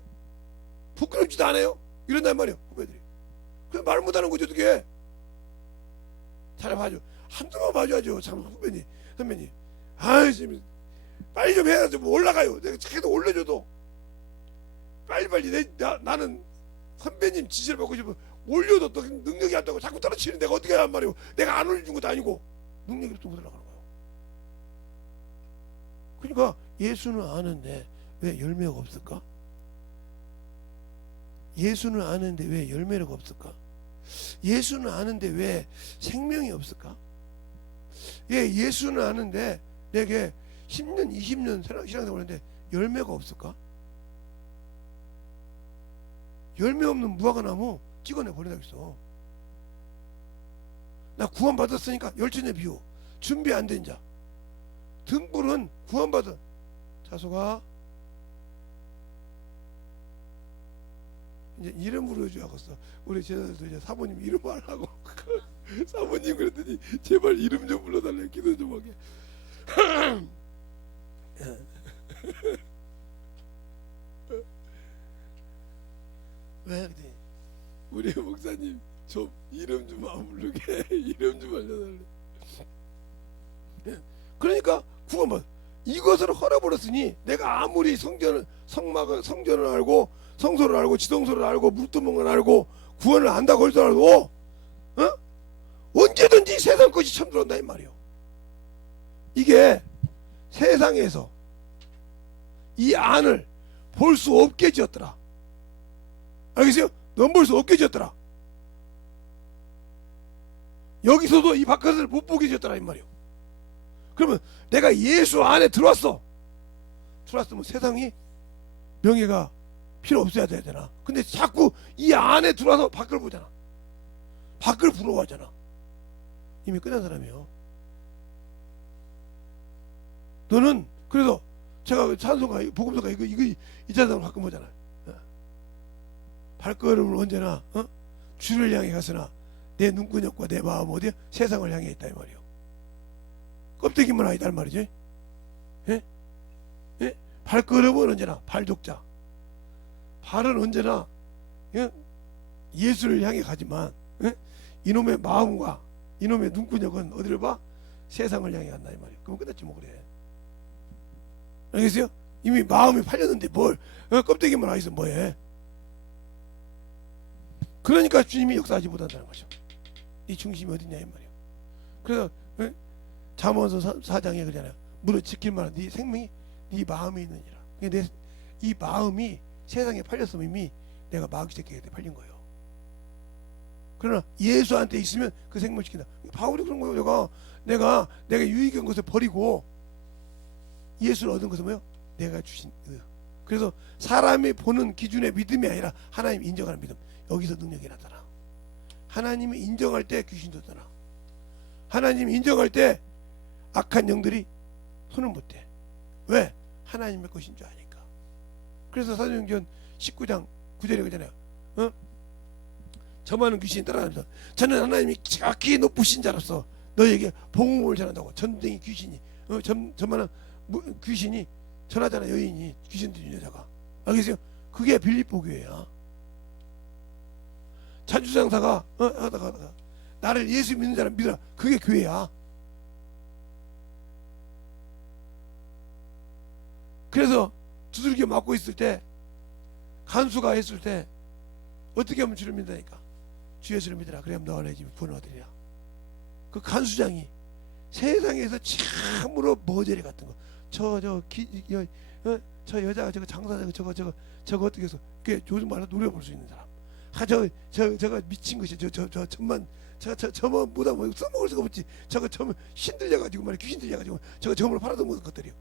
부끄럽지도 않아요. 이런단 말이에요. 후배들이. 그래서 말 못하는 거죠. 어떻게 잘 봐줘. 한두 번 봐줘야죠. 참 선배님 아이 지금 빨리 좀 해야 좀 올라가요. 내가 계속 올려줘도 빨리 나는 선배님 지시를 받고 싶어. 올려도 또 능력이 안 되고 자꾸 떨어지는 내가 어떻게 하란 말이오. 내가 안 올려준 것도 아니고 능력이 또 못 올라가는 거예요. 그러니까 예수는 아는데 왜 열매가 없을까? 예수는 아는데 왜 열매가 없을까? 예수는 아는데 왜 생명이 없을까? 예수는 아는데 내게 10년 20년 신앙생활 하는데 열매가 없을까? 열매 없는 무화과 나무 찍어내 버리다겠어. 나 구원 받았으니까 열천에 비우. 준비 안 된 자 등불은 구원받은 자소가 이제 이름 부르줘야겠어. 우리 제자들 이제 사모님 이름 하려고 사모님 그랬더니 제발 이름 좀 불러달래. 기도 좀 하게. 왜? 우리 목사님 좀 이름 좀 안 부르게 이름 좀 알려달래. 그러니까 구원받 이것을 헐어버렸으니 내가 아무리 성전을 알고 성소를 알고 지성소를 알고 물두멍을 알고 구원을 안다고 하더라도 언제든지 세상 것이 쳐들어온다 이 말이요. 이게 세상에서 이 안을 볼 수 없게 지었더라. 알겠어요? 넌 볼 수 없게 지었더라. 여기서도 이 바깥을 못 보게 지었더라 이 말이요. 그러면 내가 예수 안에 들어왔으면 세상이 명예가 필요 없어야 되잖아. 근데 자꾸 이 안에 들어와서 밖을 보잖아. 밖을 부러워하잖아. 이미 끝난 사람이에요. 너는 그래서 제가 찬송가 복음서가 이거 이자상을 가끔 보잖아요. 발걸음을 언제나 주를 향해 갔으나 내 눈구녕과 내 마음 어디야? 세상을 향해 있다 이 말이요. 껍데기만 아니다 이 말이지. 예? 예? 발걸음은 언제나 발족자. 발은 언제나 예수를 향해 가지만 이놈의 마음과 이놈의 눈구녕은 어디를 봐? 세상을 향해 간다 이 말이에요. 그럼 끝났지 뭐 그래. 알겠어요? 이미 마음이 팔렸는데 뭘 껍데기만 와 있어 뭐해? 그러니까 주님이 역사하지 못한다는 거죠. 네 중심이 어디냐 이 말이에요. 그래서 잠언서 4장에 그러잖아요. 무릇 지킬 만한 네 생명이 네 마음에 있느니라. 이 마음이 세상에 팔렸으면 이미 내가 마귀 새끼에 팔린 거예요. 그러나 예수한테 있으면 그 생명을 지킨다. 바울이 그런 거예요. 내가 유익한 것을 버리고 예수를 얻은 것은 뭐예요? 내가 주신 그래서 사람이 보는 기준의 믿음이 아니라 하나님 인정하는 믿음. 여기서 능력이 나타나. 하나님이 인정할 때 귀신도 떠나. 하나님이 인정할 때 악한 영들이 손을 못 대. 왜? 하나님의 것인 줄 아니까. 그래서 사도행전 19장 9절에 그러잖아요. 저만은 귀신이 따라다니면서 저는 하나님이 지극히 높으신 자로서 너에게 복음을 전한다고. 전쟁이 귀신이 저만은 귀신이 전하잖아. 여인이 귀신 들린 여자가. 알겠어요? 그게 빌립보 교회야. 자주장사가 하다가 나를 예수 믿는 자를 믿어라. 그게 교회야. 그래서 두들겨 맞고 있을 때 간수가 했을 때 어떻게 하면 주를 믿다니까. 주 예수를 믿으라. 그래야 너와 내 집이 구원을 얻으리라. 그 간수장이 세상에서 참으로 머저리 같은 거. 저 여자가 저거 장사자가 저거 어떻게 해서 그게 요즘 말로 노려볼 수 있는 사람. 저가 미친 것이 저만 보다 뭐 써먹을 수가 없지. 저거 처음 신들려가지고 말이야. 귀신 들려가지고 저거 점으로 팔아먹은 것들이요.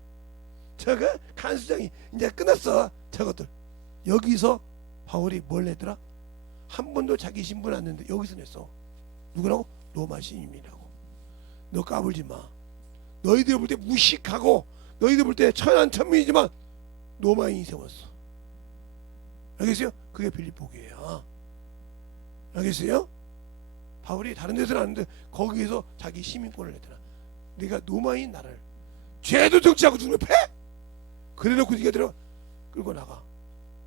저거 간수장이 이제 끝났어. 저것들. 여기서 바울이 뭘 냈더라? 한 번도 자기 신분 안 냈는데 여기서 냈어. 누구라고? 로마 시민이라고. 너 까불지 마. 너희들 볼 때 무식하고 너희들 볼 때 천한천민이지만 로마인이 세웠어. 알겠어요? 그게 빌립보 교회야. 알겠어요? 바울이 다른 데서는 아는데 거기에서 자기 시민권을 냈더라. 네가 로마인 나를 죄도 정치하고 죽으면 패? 그래놓고 네가 들어 끌고 나가.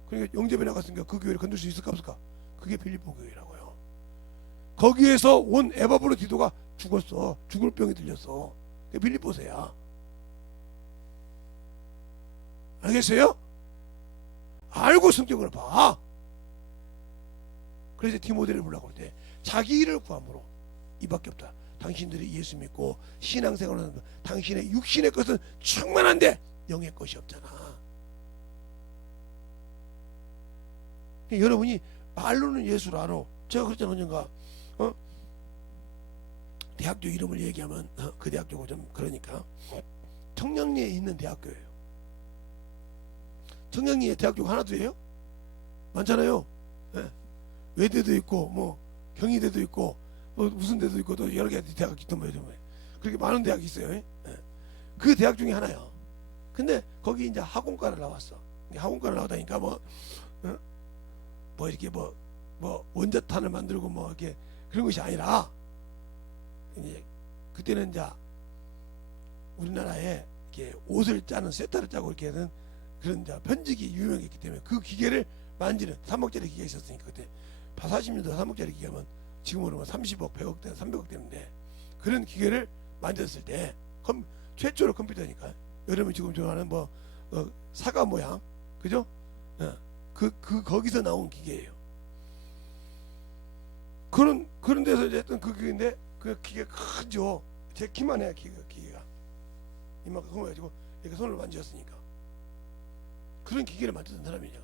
그러니까 영접에 나갔으니까 그 교회를 건들 수 있을까 없을까? 그게 빌립보 교회라고요. 거기에서 온 에바브로디도가 죽었어. 죽을 병이 들렸어. 그게 빌립보서야. 알겠어요? 알고 성경을 봐. 그래서 디모데를 보려고 할 때 자기 일을 구함으로 이밖에 없다. 당신들이 예수 믿고 신앙생활을 하는 당신의 육신의 것은 충만한데 영의 것이 없잖아. 여러분이 말로는 예수를 알아. 제가 그랬잖아 언젠가. 대학교 이름을 얘기하면 그 대학교가 좀 그러니까 청량리에 있는 대학교예요. 청량리에 대학교가 하나 둘이에요? 많잖아요. 예. 외대도 있고 뭐 경희대도 있고 뭐 무슨 대도 있고 또 여러 개 대학이 있던 거예요. 그렇게 많은 대학이 있어요. 예. 그 대학 중에 하나야. 근데 거기 이제 학원과를 나왔어. 학원과를 나오다니까 뭐 이렇게 뭐 원자탄을 만들고 뭐 이렇게 그런 것이 아니라 이제 그때는 이제 우리나라에 이렇게 옷을 짜는 쇠타를 짜고 이렇게 하는 그런 이제 편직이 유명했기 때문에 그 기계를 만지는 3억짜리 기계가 있었으니까 그때 40년대 3억짜리 기계면 지금으로 30억, 100억 대 300억 되는데 그런 기계를 만졌을 때 최초로 컴퓨터니까 여러분 지금 좋아하는 뭐 사과 모양 그죠? 거기서 나온 기계예요. 그런 데서 이제 했던 그 기계인데 그 기계 크죠. 제 키만 해요. 기계가 이만큼 커가지고 이렇게 손으로 만졌으니까 그런 기계를 만졌던 사람이죠.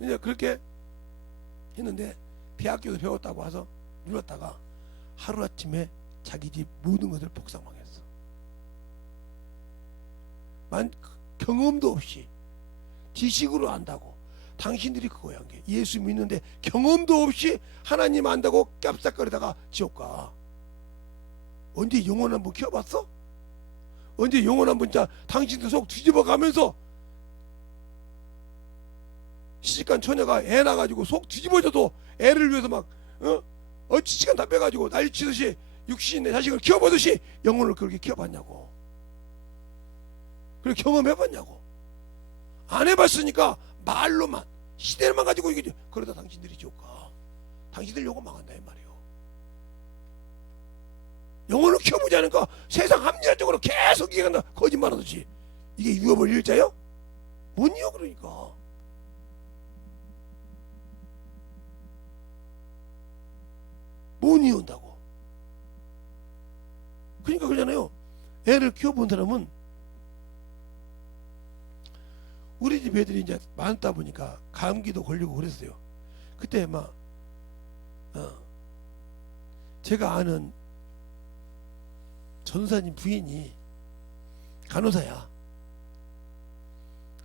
이제 그렇게 했는데 대학교에서 배웠다고 와서 눌렀다가 하루아침에 자기 집 모든 것을 폭삭망했어. 경험도 없이 지식으로 안다고. 당신들이 그거야. 예수 믿는데 경험도 없이 하나님 안다고 깝싹거리다가 지옥 가. 언제 영혼 한번 키워봤어? 언제 영혼 한번 당신들 속 뒤집어 가면서 시집간 처녀가 애 낳아가지고 속 뒤집어져도 애를 위해서 막 어찌시간 다 빼가지고 난리치듯이 육신의 자식을 키워보듯이 영혼을 그렇게 키워봤냐고. 그리고 경험해봤냐고. 안 해봤으니까 말로만 시대만 가지고 이게 그러다 당신들이 지옥 가. 당신들 영혼 망한다 이 말이에요. 영혼을 키워보지 않으니까 세상 합리적으로 계속 이겨간다. 거짓말하듯이. 이게 유업을 일자요? 못 이어. 그러니까 못 이룬다고. 그러니까 그러잖아요. 애를 키워본 사람은 우리 집 애들이 이제 많다 보니까 감기도 걸리고 그랬어요. 그때 막 제가 아는 전사님 부인이 간호사야.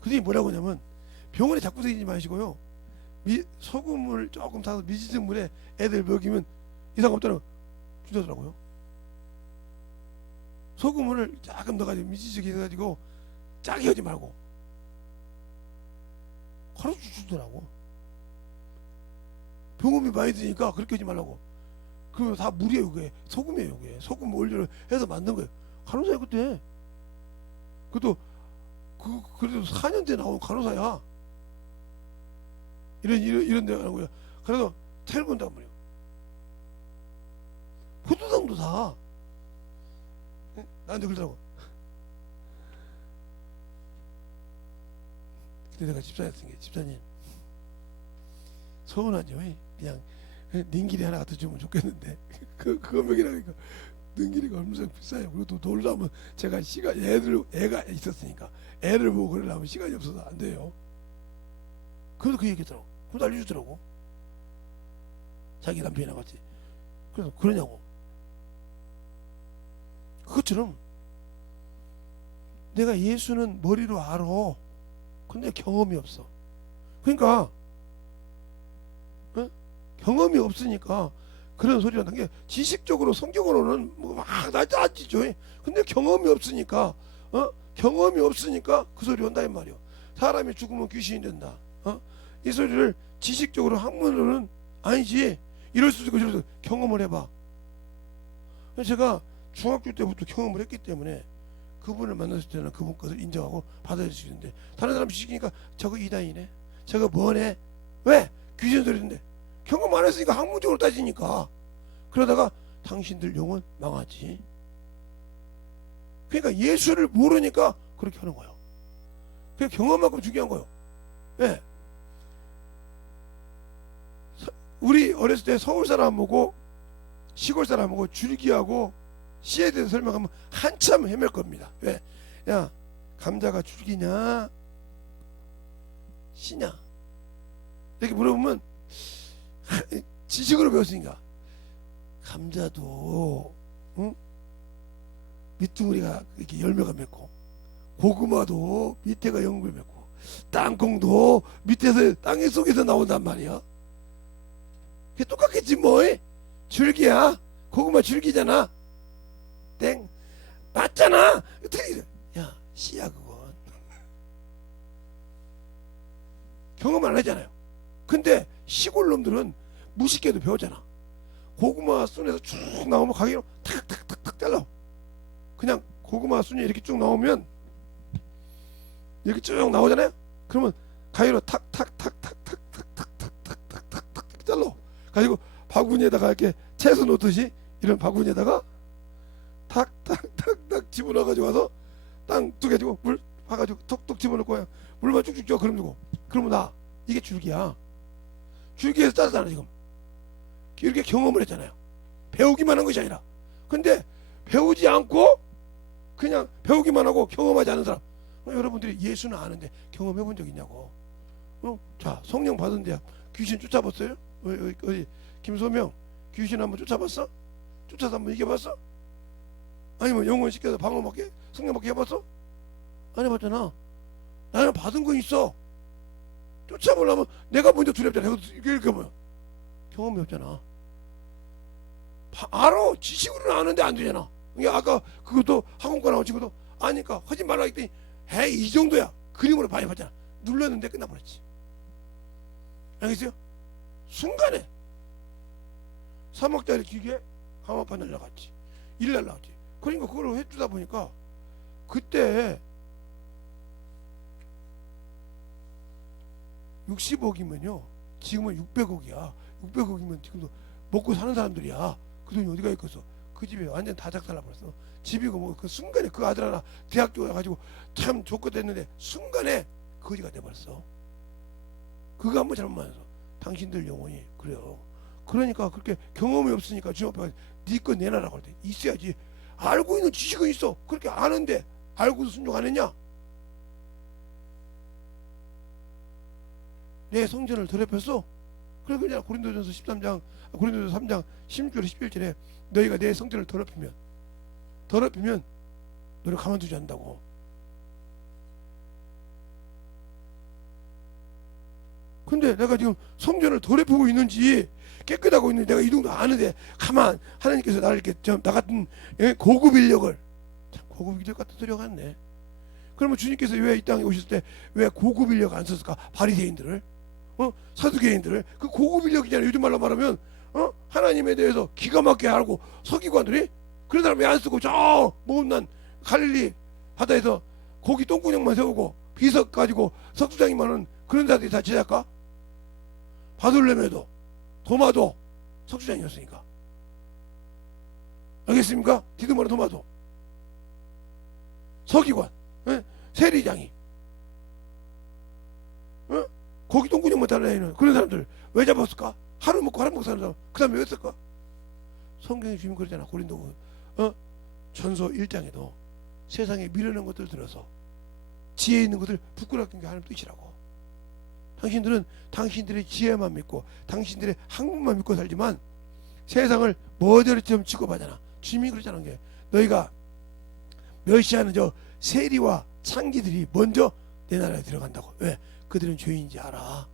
그들이 뭐라고 하냐면 병원에 자꾸 다니지 마시고요. 소금을 조금 타서 미지근 물에 애들 먹이면 이상 없다고 주더라고요. 소금을 조금 넣어가지고 미지근하게 해가지고 짜게 하지 말고 가르쳐 주더라고. 병원비 많이 드니까 그렇게 하지 말라고. 그거 다 물이에요. 그게 소금이에요. 그게 소금 원료를 해서 만든 거예요. 간호사야 그때. 그래도 그래도 4년째 나온 간호사야. 이런 데가 나고요. 그래도 텔 본단 말이에요. 포도당도 다 나한테 그러더라고. 그때 내가 집사였던 게 집사님 서운하죠. 그냥 닌길이 하나 더 주면 좋겠는데 그거 먹이라니까 닌길이가 얼마나 비싸요. 그리고 또 놀라면 제가 애가 있었으니까 애를 보고 그러려면 시간이 없어서 안 돼요. 그래도 그 얘기더라고. 그래도 알려주더라고. 자기 남편이랑 같이. 그래서 그러냐고. 그것처럼 내가 예수는 머리로 알아. 근데 경험이 없어. 그러니까 경험이 없으니까 그런 소리를 하는 게 지식적으로 성경으로는 막 나지죠. 근데 경험이 없으니까 경험이 없으니까 그 소리 한다 이 말이요. 사람이 죽으면 귀신이 된다. 이 소리를 지식적으로 학문으로는 아니지. 이럴 수도 있고 저럴 수도 있고 경험을 해봐. 제가 중학교 때부터 경험을 했기 때문에 그분을 만났을 때는 그분 것을 인정하고 받아들일 수 있는데 다른 사람 지식이니까 저거 이단이네. 저거 뭐네. 왜? 귀신 소리인데 경험 안 했으니까 학문적으로 따지니까 그러다가 당신들 영혼 망하지. 그러니까 예수를 모르니까 그렇게 하는 거예요. 그게 경험만큼 중요한 거예요. 왜? 우리 어렸을 때 서울 사람하고 시골 사람하고 줄기하고 씨에 대해서 설명하면 한참 헤맬 겁니다. 왜? 야, 감자가 줄기냐 씨냐 이렇게 물어보면 지식으로 배웠으니까. 감자도 응? 밑둥이가 이렇게 열매가 맺고, 고구마도 밑에가 연글 맺고, 땅콩도 밑에서 땅 속에서 나온단 말이야. 그게 똑같겠지 뭐. 줄기야. 고구마 줄기잖아. 땡. 맞잖아. 어떻게 야 씨야 그건. 경험 안 하잖아요. 근데 시골 놈들은 무식해도 배웠잖아. 고구마 순에서 쭉 나오면 가위로 탁탁탁탁 잘라. 그냥 고구마 순이 이렇게 쭉 나오면 이렇게 쭉 나오잖아요. 그러면 가위로 탁탁탁탁탁탁탁탁탁탁탁 잘라. 가지고 바구니에다가 이렇게 채소 놓듯이 이런 바구니에다가 탁탁탁탁 집어넣어가지고 와서 땅 뚜개지고 물 파가지고 톡톡 집어넣고 그냥 물만 쭉쭉 줘. 그러면 나 이게 줄기야. 줄기에서 짜잖아 지금. 이렇게 경험을 했잖아요. 배우기만 한 것이 아니라. 근데 배우지 않고 그냥 배우기만 하고 경험하지 않은 사람. 여러분들이 예수는 아는데 경험해 본 적 있냐고. 자, 성령 받은데 귀신 쫓아봤어요? 어디 김소명 귀신 한번 쫓아봤어? 쫓아서 한번 이겨봤어? 아니면 영혼 시켜서 방어 먹게 성령 먹게 해봤어? 안 해봤잖아. 나는 받은 거 있어. 쫓아보려면 내가 먼저 두렵잖아. 이렇게 뭐야? 경험이 없잖아. 알아. 지식으로는 아는데 안 되잖아. 그러니까 아까 그것도 학원과 나온 친구도 아니까 하지 말라 했더니 이 정도야. 그림으로 많이 봤잖아. 눌렀는데 끝나버렸지. 알겠어요? 순간에 3억짜리 기계 가마판 날라갔지. 1 날라갔지. 그러니까 그걸 해주다 보니까 그때 60억이면요 지금은 600억이야 600억이면 지금도 먹고 사는 사람들이야. 그 돈이 어디가 있겠어. 그 집에 완전 다 작살나버렸어. 집이고 뭐 그 순간에 그 아들 하나 대학교 가가지고 참 좋고 됐는데 순간에 거지가 돼버렸어. 그거 한번 잘못 만나서 당신들 영혼이 그래요. 그러니까 그렇게 경험이 없으니까 주님 앞에 가서 네 거 내놔라고 할 때 있어야지. 알고 있는 지식은 있어. 그렇게 아는데 알고도 순종 안 했냐? 내 성전을 더럽혔어. 그래 그냥 고린도전서 3장 16절 11절에 너희가 내 성전을 더럽히면 너를 가만두지 않는다고. 근데 내가 지금 성전을 더럽히고 있는지 깨끗하고 있는지 내가 이 정도 아는데 가만 하나님께서 나를 이렇게 나 같은 고급 인력을 참 고급 인력 같은 소리가 같네. 그러면 주님께서 왜 이 땅에 오셨을 때 왜 고급 인력 안 썼을까? 바리새인들을 사두개인들을 그 고급 인력이잖아요. 요즘 말로 말하면 하나님에 대해서 기가 막히게 알고 서기관들이 그런 사람 왜 안 쓰고 저 못난 갈릴리 바다에서 고기 똥구녕만 세우고 비석 가지고 석수장이 많은 그런 자들이 다 제작가? 바돌레메도 도마도 석수장이었으니까. 알겠습니까? 디드모나 도마도 서기관 세리장이 고기 똥구녕만 달라내는 그런 사람들 왜 잡았을까? 하루 먹고 사는 사람 그 다음에 왜 했을까? 성경에 주님 그러잖아. 고린도 전서 1장에도 세상에 미련한 것들 들어서 지혜 있는 것들 부끄럽게 하는 뜻이라고. 당신들은 당신들의 지혜만 믿고 당신들의 학문만 믿고 살지만 세상을 머저리처럼 취급하잖아. 주님이 그러잖아. 게 너희가 멸시하는 저 세리와 창기들이 먼저 내 나라에 들어간다고. 왜? 그들은 죄인인지 알아.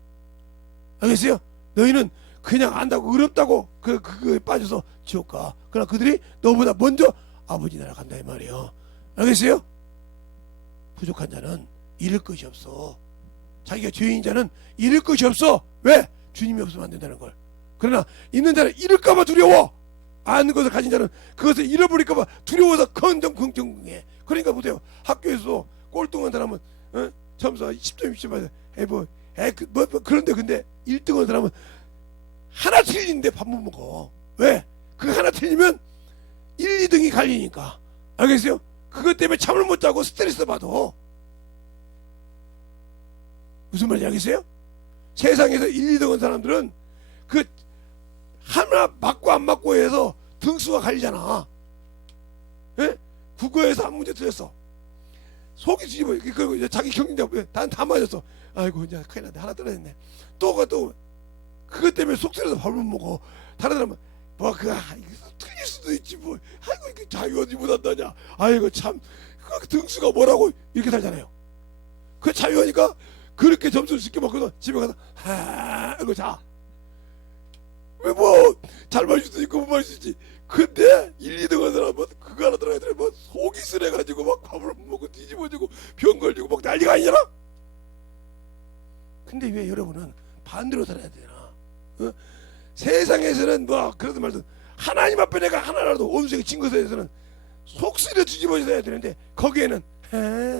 알겠어요? 너희는 그냥 안다고 어렵다고 그거에 빠져서 지옥 가. 그러나 그들이 너보다 먼저 아버지 나라 간다 이 말이에요. 알겠어요? 부족한 자는 잃을 것이 없어. 자기가 죄인 자는 잃을 것이 없어. 왜? 주님이 없으면 안 된다는 걸. 그러나 있는 자는 잃을까봐 두려워. 아는 것을 가진 자는 그것을 잃어버릴까봐 두려워서 긍정해. 그러니까 보세요. 학교에서 꼴등한 사람은 점수 10점 20점 그런데 근데 1등한 사람은 하나 틀리는데 밥 못 먹어. 왜? 그 하나 틀리면 1, 2등이 갈리니까. 알겠어요? 그것 때문에 잠을 못 자고 스트레스 받아. 무슨 말인지 알겠어요? 세상에서 1, 2등한 사람들은 그 하나 맞고 안 맞고 해서 등수가 갈리잖아. 예? 국어에서 한 문제 틀렸어. 속이 뒤집어. 자기 경쟁자 난 다 맞았어. 아이고 이제 큰일 났네. 하나 떨어졌네. 또 그것 때문에 속쓰려서 밥을 못 먹어. 다른 사람은 뭐 이거 틀릴 수도 있지 뭐. 아이고 이게 자유 어디 못한다냐. 아이고 참 그 등수가 뭐라고 이렇게 살잖아요. 그 자유하니까 그렇게 점수를 쉽게 먹고서 집에 가서 이거 자. 왜 뭐 잘 마실 수도 있고 못 마실 수 있지. 근데 1, 2등 한 사람은 그거 하나 들어가야 뭐 속이 쓰래가지고 막 밥을 못 먹고 뒤집어지고 병 걸리고 막 난리가 아니잖아. 근데 왜 여러분은 반대로 살아야 되나? 어? 세상에서는 뭐 그러든 말든 하나님 앞에 내가 하나라도 온수에 진 것에서는 속쓰려 뒤집어져야 해야 되는데 거기에는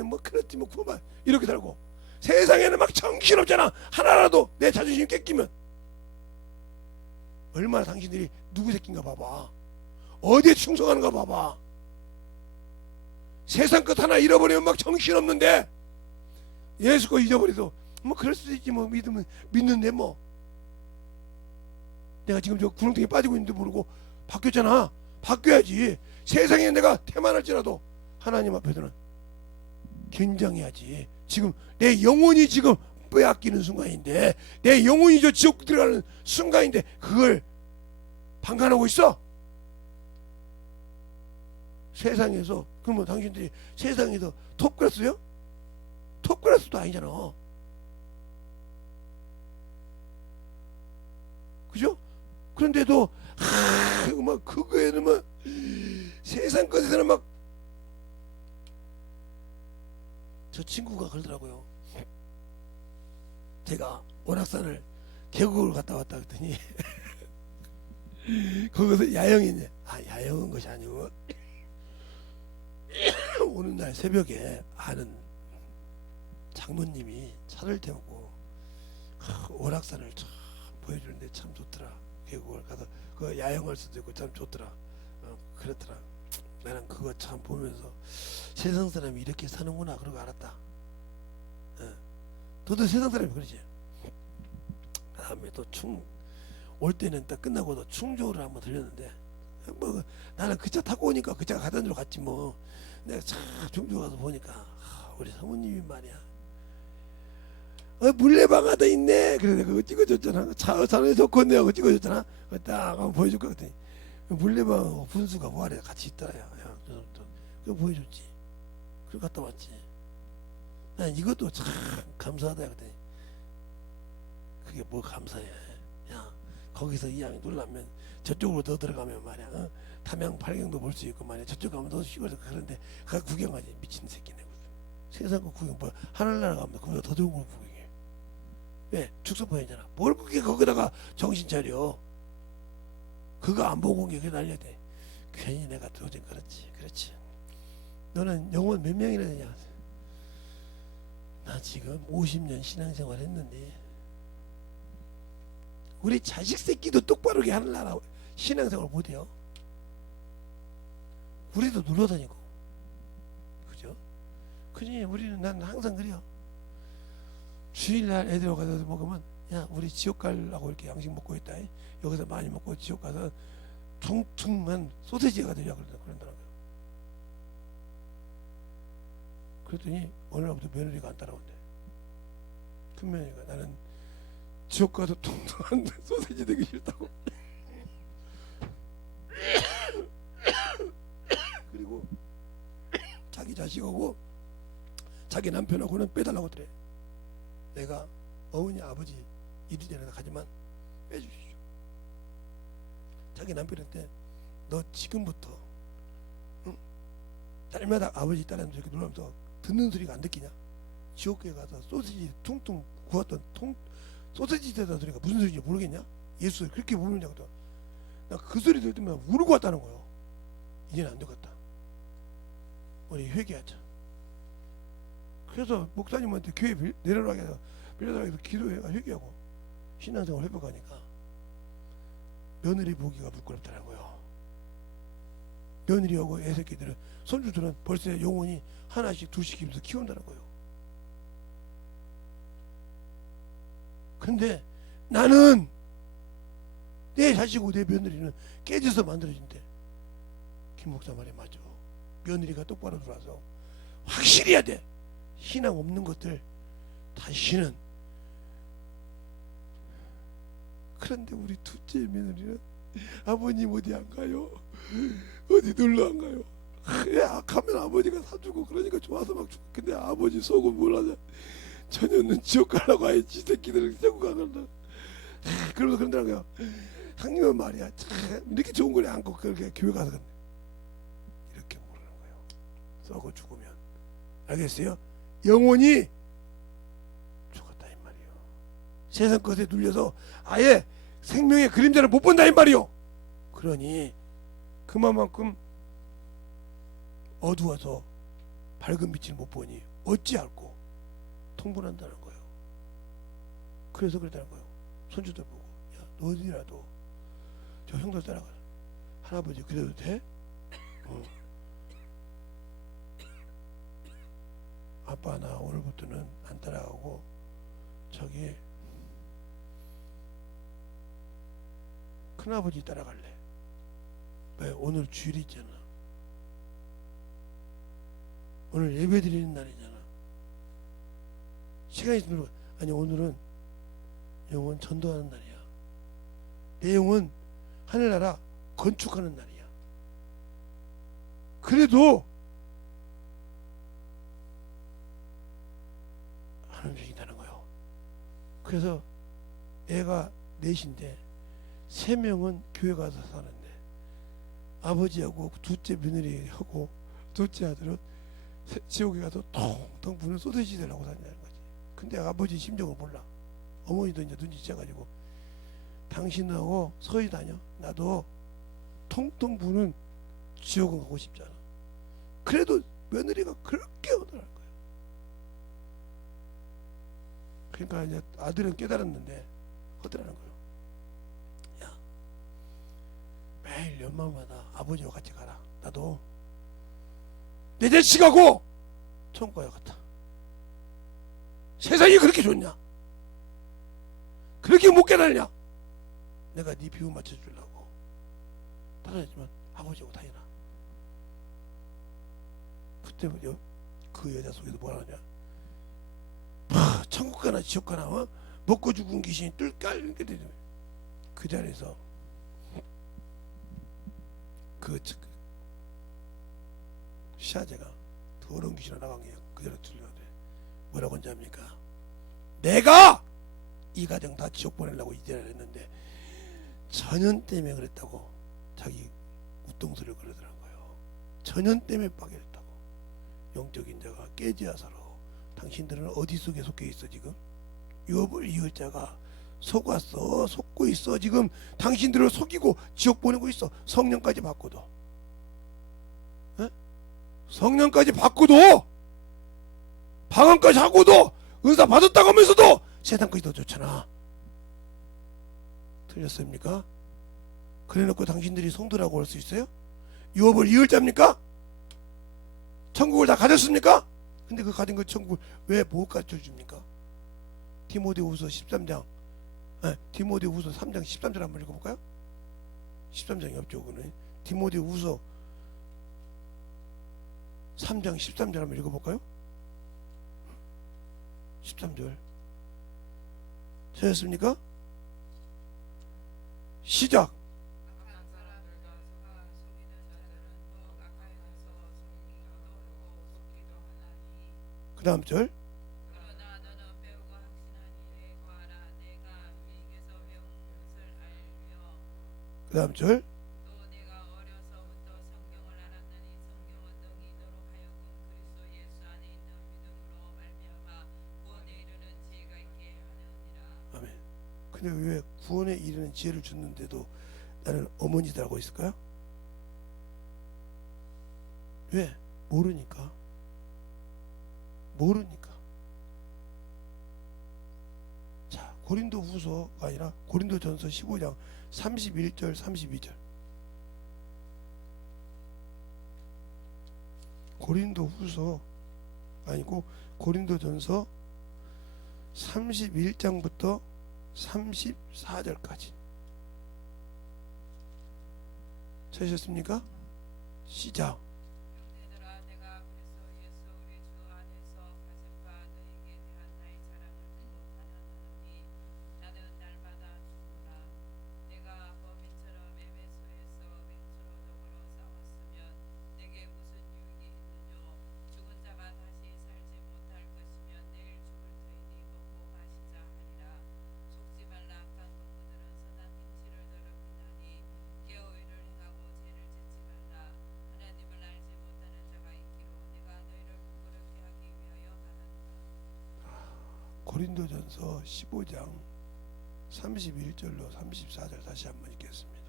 뭐 그렇지 뭐 그만 이렇게 살고 세상에는 막 정신없잖아. 하나라도 내 자존심 뺏기면 얼마나 당신들이 누구 새끼인가 봐봐. 어디에 충성하는가 봐봐. 세상 것 하나 잃어버리면 막 정신없는데 예수 거 잊어버려도 뭐 그럴 수도 있지 뭐 믿으면 믿는데 뭐 내가 지금 저 구렁텅이에 빠지고 있는데 모르고 바뀌었잖아. 바뀌어야지. 세상에 내가 태만할지라도 하나님 앞에서는 긴장해야지. 지금 내 영혼이 지금 빼앗기는 순간인데 내 영혼이 저 지옥 들어가는 순간인데 그걸 방관하고 있어? 세상에서 그러면 당신들이 세상에서 톱클래스요? 톱클래스도 아니잖아. 그죠? 그런데도 막 그거에는 막 세상 것에서는 막 저 친구가 그러더라고요. 제가 오락산을 계곡을 갔다 왔다 그랬더니 거기서 야영이네. 야영은 것이 아니고 오는 날 새벽에 아는 장모님이 차를 태우고 오락산을 참 보여주는데 참 좋더라. 계곡을 가서 그 야영할 수도 있고 참 좋더라. 그렇더라. 나는 그거 참 보면서 세상 사람이 이렇게 사는구나 그러고 알았다. 너도 세상 사람이 그러지. 그다음에 또 올 때는 딱 끝나고도 충주를 한번 들렸는데 뭐 나는 그 차 타고 오니까 그 차가 가던 대로 갔지 뭐. 내가 참 충주 가서 보니까 우리 사모님이 말이야. 물레방아도 있네. 그래서 내가 그거 찍어줬잖아. 차는 좋겠네 하고 찍어줬잖아. 그거 딱 한번 보여줄 것 같더니 물레방아 분수가 뭐 아래 같이 있더라. 야, 그거 보여줬지. 그걸 갔다 왔지. 난 이것도 참 감사하다 그랬더니 그게 뭐 감사해. 야 거기서 이왕 놀라면 저쪽으로 더 들어가면 말이야. 담양 팔경도 볼 수 있고 말이야. 저쪽 가면 더 쉬워서 그런데 가 구경하지. 미친 새끼네. 세상 거 구경 뭐 하늘나라 가면 그보다 더 좋은 걸 구경해. 왜? 축소판이잖아. 뭘 그게 거기다가 정신 차려. 그거 안 보고 그게 날려야 돼. 괜히 내가 도저히 그렇지. 너는 영혼 몇 명이나 되냐? 나 지금 50년 신앙생활 했는데 우리 자식 새끼도 똑바르게 하늘나라 신앙생활 못해요. 우리도 눌러다니고 그죠? 그러니 우리는 난 항상 그래요. 주일날 애들 가서 먹으면 야 우리 지옥 가려고 이렇게 양식 먹고 있다. 여기서 많이 먹고 지옥 가서 퉁퉁한 소세지가 되려 그런다고요. 그랬더니 어느 날부터 며느리가 안 따라온대. 큰 며느리가 나는 지옥 가서 퉁퉁한 소세지 되기 싫다고. 그리고 자기 자식하고 자기 남편하고는 빼달라고 그래. 내가 어머니 아버지 이리 저리 가지만 빼주십시오. 자기 남편한테 너 지금부터 날마다 아버지 딸한테 이렇게 놀라면서 듣는 소리가 안 듣기냐? 지옥에 가서 소시지 퉁퉁 구웠던 소시지 대다 소리가 무슨 소리인지 모르겠냐? 예수 그렇게 부르냐고. 나 그 소리 들을 때마다 울고 왔다는 거예요. 이제는 안 되겠다. 우리 회개하자. 그래서 목사님한테 교회 내려가게 해서 빌려달라고 해서 기도해가 회개하고 신앙생활 회복하니까 며느리 보기가 부끄럽더라고요. 며느리하고 애새끼들은 손주들은 벌써 영혼이 하나씩 둘씩 입에서 키운다는 거예요. 근데 나는 내 자식이고 내 며느리는 깨져서 만들어진대. 김 목사 말이 맞아. 며느리가 똑바로 들어와서 확실히 해야 돼. 신앙 없는 것들 다시는. 그런데 우리 둘째 며느리는 아버님 어디 안 가요? 어디 놀러 안 가요? 가면 아버지가 사주고 그러니까 좋아서 막 죽고. 근데 아버지 속은 몰라서 저년은 지옥 가려고 아예 지 새끼들을 데리고 가간다. 그러면서 그런다고요. 학님은 말이야 이렇게 좋은 걸 안고 그렇게 교회 가서 그런데 이렇게 모르는 거예요. 썩어 죽으면 알겠어요? 영혼이 죽었다 이 말이에요. 세상 것에 눌려서 아예 생명의 그림자를 못 본다 이 말이요. 그러니 그만큼 어두워서 밝은 빛을 못 보니 어찌할꼬 통분한다는 거예요. 그래서 그랬다는 거예요. 손주들 보고 야 너희라도 저 형들 따라가. 할아버지 그래도 돼? 아빠 나 오늘부터는 안 따라가고 저기 큰아버지 따라갈래. 왜? 오늘 주일 있잖아. 오늘 예배 드리는 날이잖아. 시간이 있으면 아니 오늘은 영혼 전도하는 날이야. 내 영혼 하늘나라 건축하는 날이야. 그래도 안 움직인다는 거예요. 그래서 애가 넷인데 3명은 교회 가서 사는데 아버지하고 둘째 며느리하고 둘째 아들은 지옥에 가서 텅텅 부는 소세지들하고 다닌다는 거지. 근데 아버지 심정을 몰라. 어머니도 이제 눈치채가지고 당신하고 서희 다녀. 나도 통통 부는 지옥은 가고 싶잖아. 그래도 며느리가 그렇게 허들할 거야. 그러니까 이제 아들은 깨달았는데 허들하는 거예요. 야, 매일 연말마다 아버지와 같이 가라. 나도 내 자식하고 천국 가야겠다. 세상이 그렇게 좋냐? 그렇게 못 깨달냐? 내가 네 비유 맞춰주려고 따라했지만 아버지하고 다니라. 그때 그 여자 속에도 뭐라 하냐? 천국 가나 지옥 가나 먹고 죽은 귀신이 뚫깔 그 자리에서 그 시아제가 더러운 귀신이 나간 게 그 자리에 들려야 돼. 뭐라고 하는지 압니까? 내가 이 가정 다 지옥 보내려고 이제를 했는데 전연 때문에 그랬다고 자기 웃동소리를 그러더라는 거예요. 전연 때문에 빠개졌다고. 영적인 자가 깨지야 살아. 당신들은 어디 속에 속해 있어 지금? 유업을 이을 자가 속았어. 속고 있어. 지금 당신들을 속이고 지옥 보내고 있어. 성령까지 바꿔도. 에? 성령까지 바꿔도 방언까지 하고도 은사 받았다고 하면서도 세상까지 더 좋잖아. 틀렸습니까? 그래놓고 당신들이 성도라고 할 수 있어요? 유업을 이을 자입니까? 천국을 다 가졌습니까? 근데 그 가진 그 천국을 왜 못 가르쳐줍니까? 디모데후서 13장 디모데후서 3장 13절 한번 읽어볼까요? 13장이 없죠. 그거는 디모데후서 3장 13절 한번 읽어볼까요? 13절 찾았습니까? 시작. 그 다음 절. 그러나 너는 배우고 확신한 일에 거하라. 내가 유익에서 배운 것을 알며 그 다음 절. 또 내가 어려서부터 성경을 알았나니 성경은 너희더러 하여금 그리스도 예수 안에 있는 믿음으로 말미암아 구원에 이르는 지혜가 있게 하느니라. 아멘. 근데 왜 구원에 이르는 지혜를 줬는데도 나는 어머니들하고 있을까요? 왜? 모르니까. 자, 고린도 후서가 아니라 고린도 전서 15장 31절 32절. 고린도 후서 아니고 고린도 전서 31장부터 34절까지. 찾으셨습니까? 시작. 형제들아 내가 그리스도 예수 우리 주 안에서 가진 바 너에게 대한 나의 자랑을 두고 단언하노니 나는 날마다 죽노라. 고린도전서 15장 31절로 34절 다시 한번 읽겠습니다.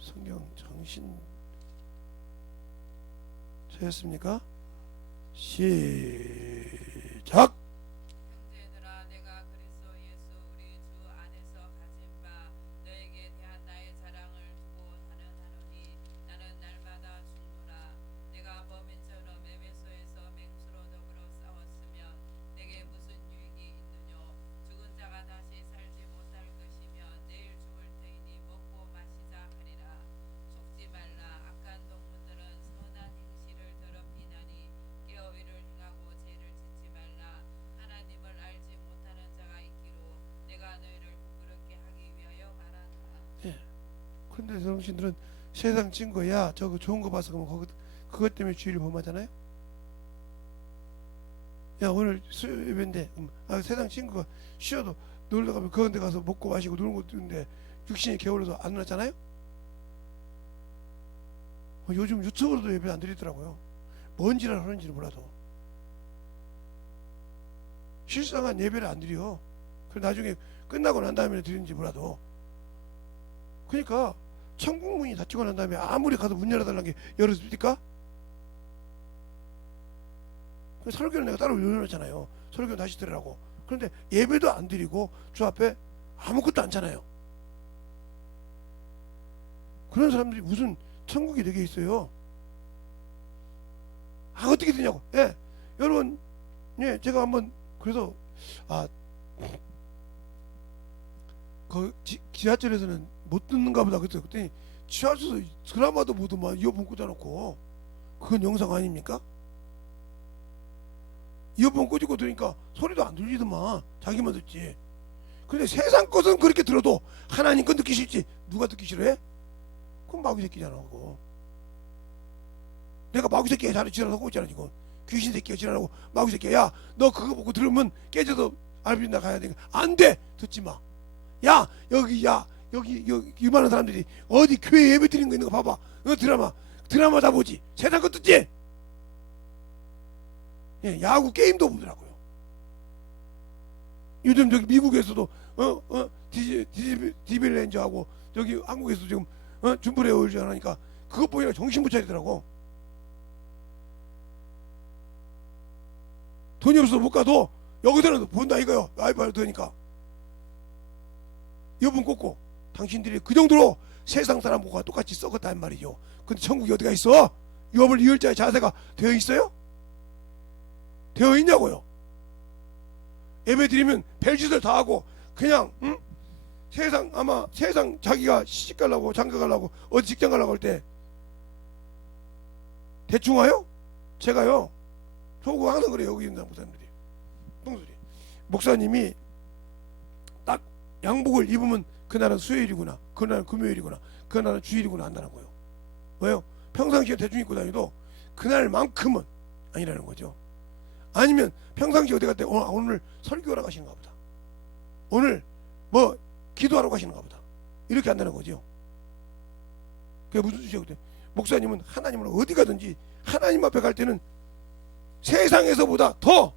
성경 정신 찾았습니까? 시작. 형제들아 내가 그리스도 예수 우리 주 안에서 가진 바 너에게 대한 나의 자랑을 두고 단언하노니 나는 날마다 죽노라. 내가 범인처럼 에베소에서 맹수로 더불어 싸웠으면 내게 무슨 유익이 있느뇨. 죽은 자가 다시 살지 못할 것이며 내일 죽을 터이니 먹고 마시자 하리라. 속지 말라. 악한 동문들은 선한 행실을 더럽히나니 깨어 의를 행하고 죄를 짓지 말라. 하나님을 알지 못하는 자가 있기로 내가 너희를 부끄럽게 하기 위하여 말하노라. 근데 정신들은 세상 친구야 저거 좋은 거 봐서 그러면 그것 때문에 주의를 범하잖아요. 야 오늘 수요일인데 세상 친구가 쉬어도 놀러 가면 그런 데 가서 먹고 마시고 노는 것도 있는데 육신이 게을러서 안 놀았잖아요. 요즘 유튜브로도 예배 안 드리더라고요. 뭔 지랄 하는지는 몰라도 실상한 예배를 안 드려. 그래 나중에 끝나고 난 다음에 드리는지 몰라도. 그러니까 천국 문이 닫히고 난 다음에 아무리 가서 문 열어달라는 게 열어줍니까? 설교는 내가 따로 열어놨잖아요. 설교 다시 들으라고. 그런데 예배도 안 드리고 주 앞에 아무것도 않잖아요. 그런 사람들이 무슨 천국이 되게 있어요. 어떻게 되냐고. 예, 여러분, 예, 제가 한번 그래서 그 지하철에서는 못 듣는가 보다 그랬더니 지하철에서 드라마도 모두 막 이어폰 꽂아놓고 그건 영상 아닙니까? 이어폰 꽂고 들으니까 소리도 안 들리더만 자기만 듣지. 근데 세상 것은 그렇게 들어도 하나님 건 듣기 싫지. 누가 듣기 싫어해? 그건 마귀 새끼잖아 그거. 내가 마귀 새끼가 자리 지랄하고 있잖아 지금. 귀신 새끼가 지랄하고 마귀 새끼야. 야 너 그거 보고 들으면 깨져서 알비린다 가야 되니까 안 돼. 듣지 마. 야 여기 이만한 사람들이 어디 교회 예배 드리는 거 있는 거 봐봐. 드라마 다 보지. 세상 거 듣지. 예, 야구 게임도 보더라고요. 요즘 저기 미국에서도 디빌렌저하고 저기 한국에서 지금 준브레 오일즈 하니까 그것 보니까 정신 못 차리더라고. 돈이 없어서 못 가도 여기서는 본다 이거요. 아이파이를 들으니까 이어폰 꽂고 당신들이 그 정도로 세상 사람과 똑같이 썩었단 말이죠. 근데 천국이 어디가 있어? 유업을 이을 자의 자세가 되어 있어요? 되어 있냐고요. 예배 드리면 별짓을 다 하고 그냥 세상 자기가 시집 가려고 장가 가려고 어디 직장 가려고 할 때 대충 와요? 제가요 저거 항상 그래요. 여기 있는 목사님들이 똥소리. 목사님이 딱 양복을 입으면 그날은 수요일이구나, 그날은 금요일이구나, 그날은 주일이구나 한다는 거예요. 왜요? 평상시에 대충 입고 다니도 그날만큼은 아니라는 거죠. 아니면 평상시에 어디 갈 때 오늘 설교하러 가시는가 보다, 오늘 뭐 기도하러 가시는가 보다 이렇게 한다는 거죠. 그게 무슨 뜻이에요? 목사님은 하나님을 어디 가든지 하나님 앞에 갈 때는 세상에서보다 더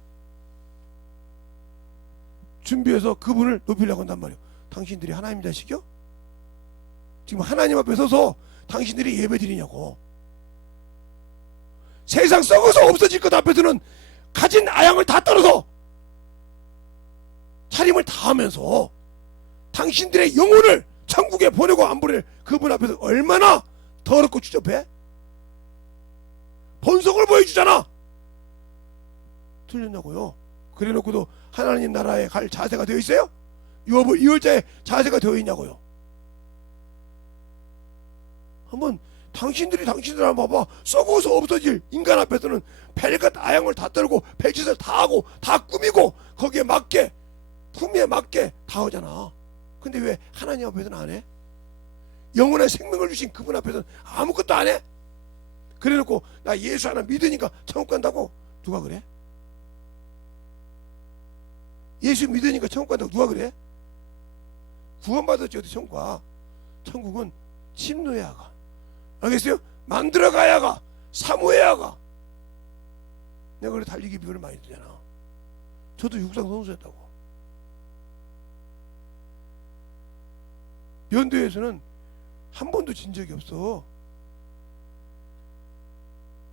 준비해서 그분을 높이려고 한단 말이에요. 당신들이 하나님 자식이요? 지금 하나님 앞에 서서 당신들이 예배 드리냐고. 세상 썩어서 없어질 것 앞에서는 가진 아양을 다 떨어서 차림을 다 하면서 당신들의 영혼을 천국에 보내고 안 보낼 그분 앞에서 얼마나 더럽고 추접해? 본성을 보여주잖아. 틀렸냐고요. 그래놓고도 하나님 나라에 갈 자세가 되어 있어요? 유업을 이을 자의 자세가 되어 있냐고요. 한번 당신들 한번 봐봐. 썩어서 없어질 인간 앞에서는 별것 아양을 다 떨고 별짓을 다 하고 다 꾸미고 거기에 맞게 품에 맞게 다 하잖아. 근데 왜 하나님 앞에서는 안 해? 영원한 생명을 주신 그분 앞에서는 아무것도 안 해? 그래놓고 나 예수 하나 믿으니까 천국 간다고? 누가 그래? 예수 믿으니까 천국 간다고 누가 그래? 구원받았지 어디 천국 가. 천국은 침노해야 가. 알겠어요? 만들어가야 가. 사모해야 가. 내가 그래 달리기 비유를 많이 들잖아. 저도 육상 선수였다고. 면도에서는 한 번도 진 적이 없어.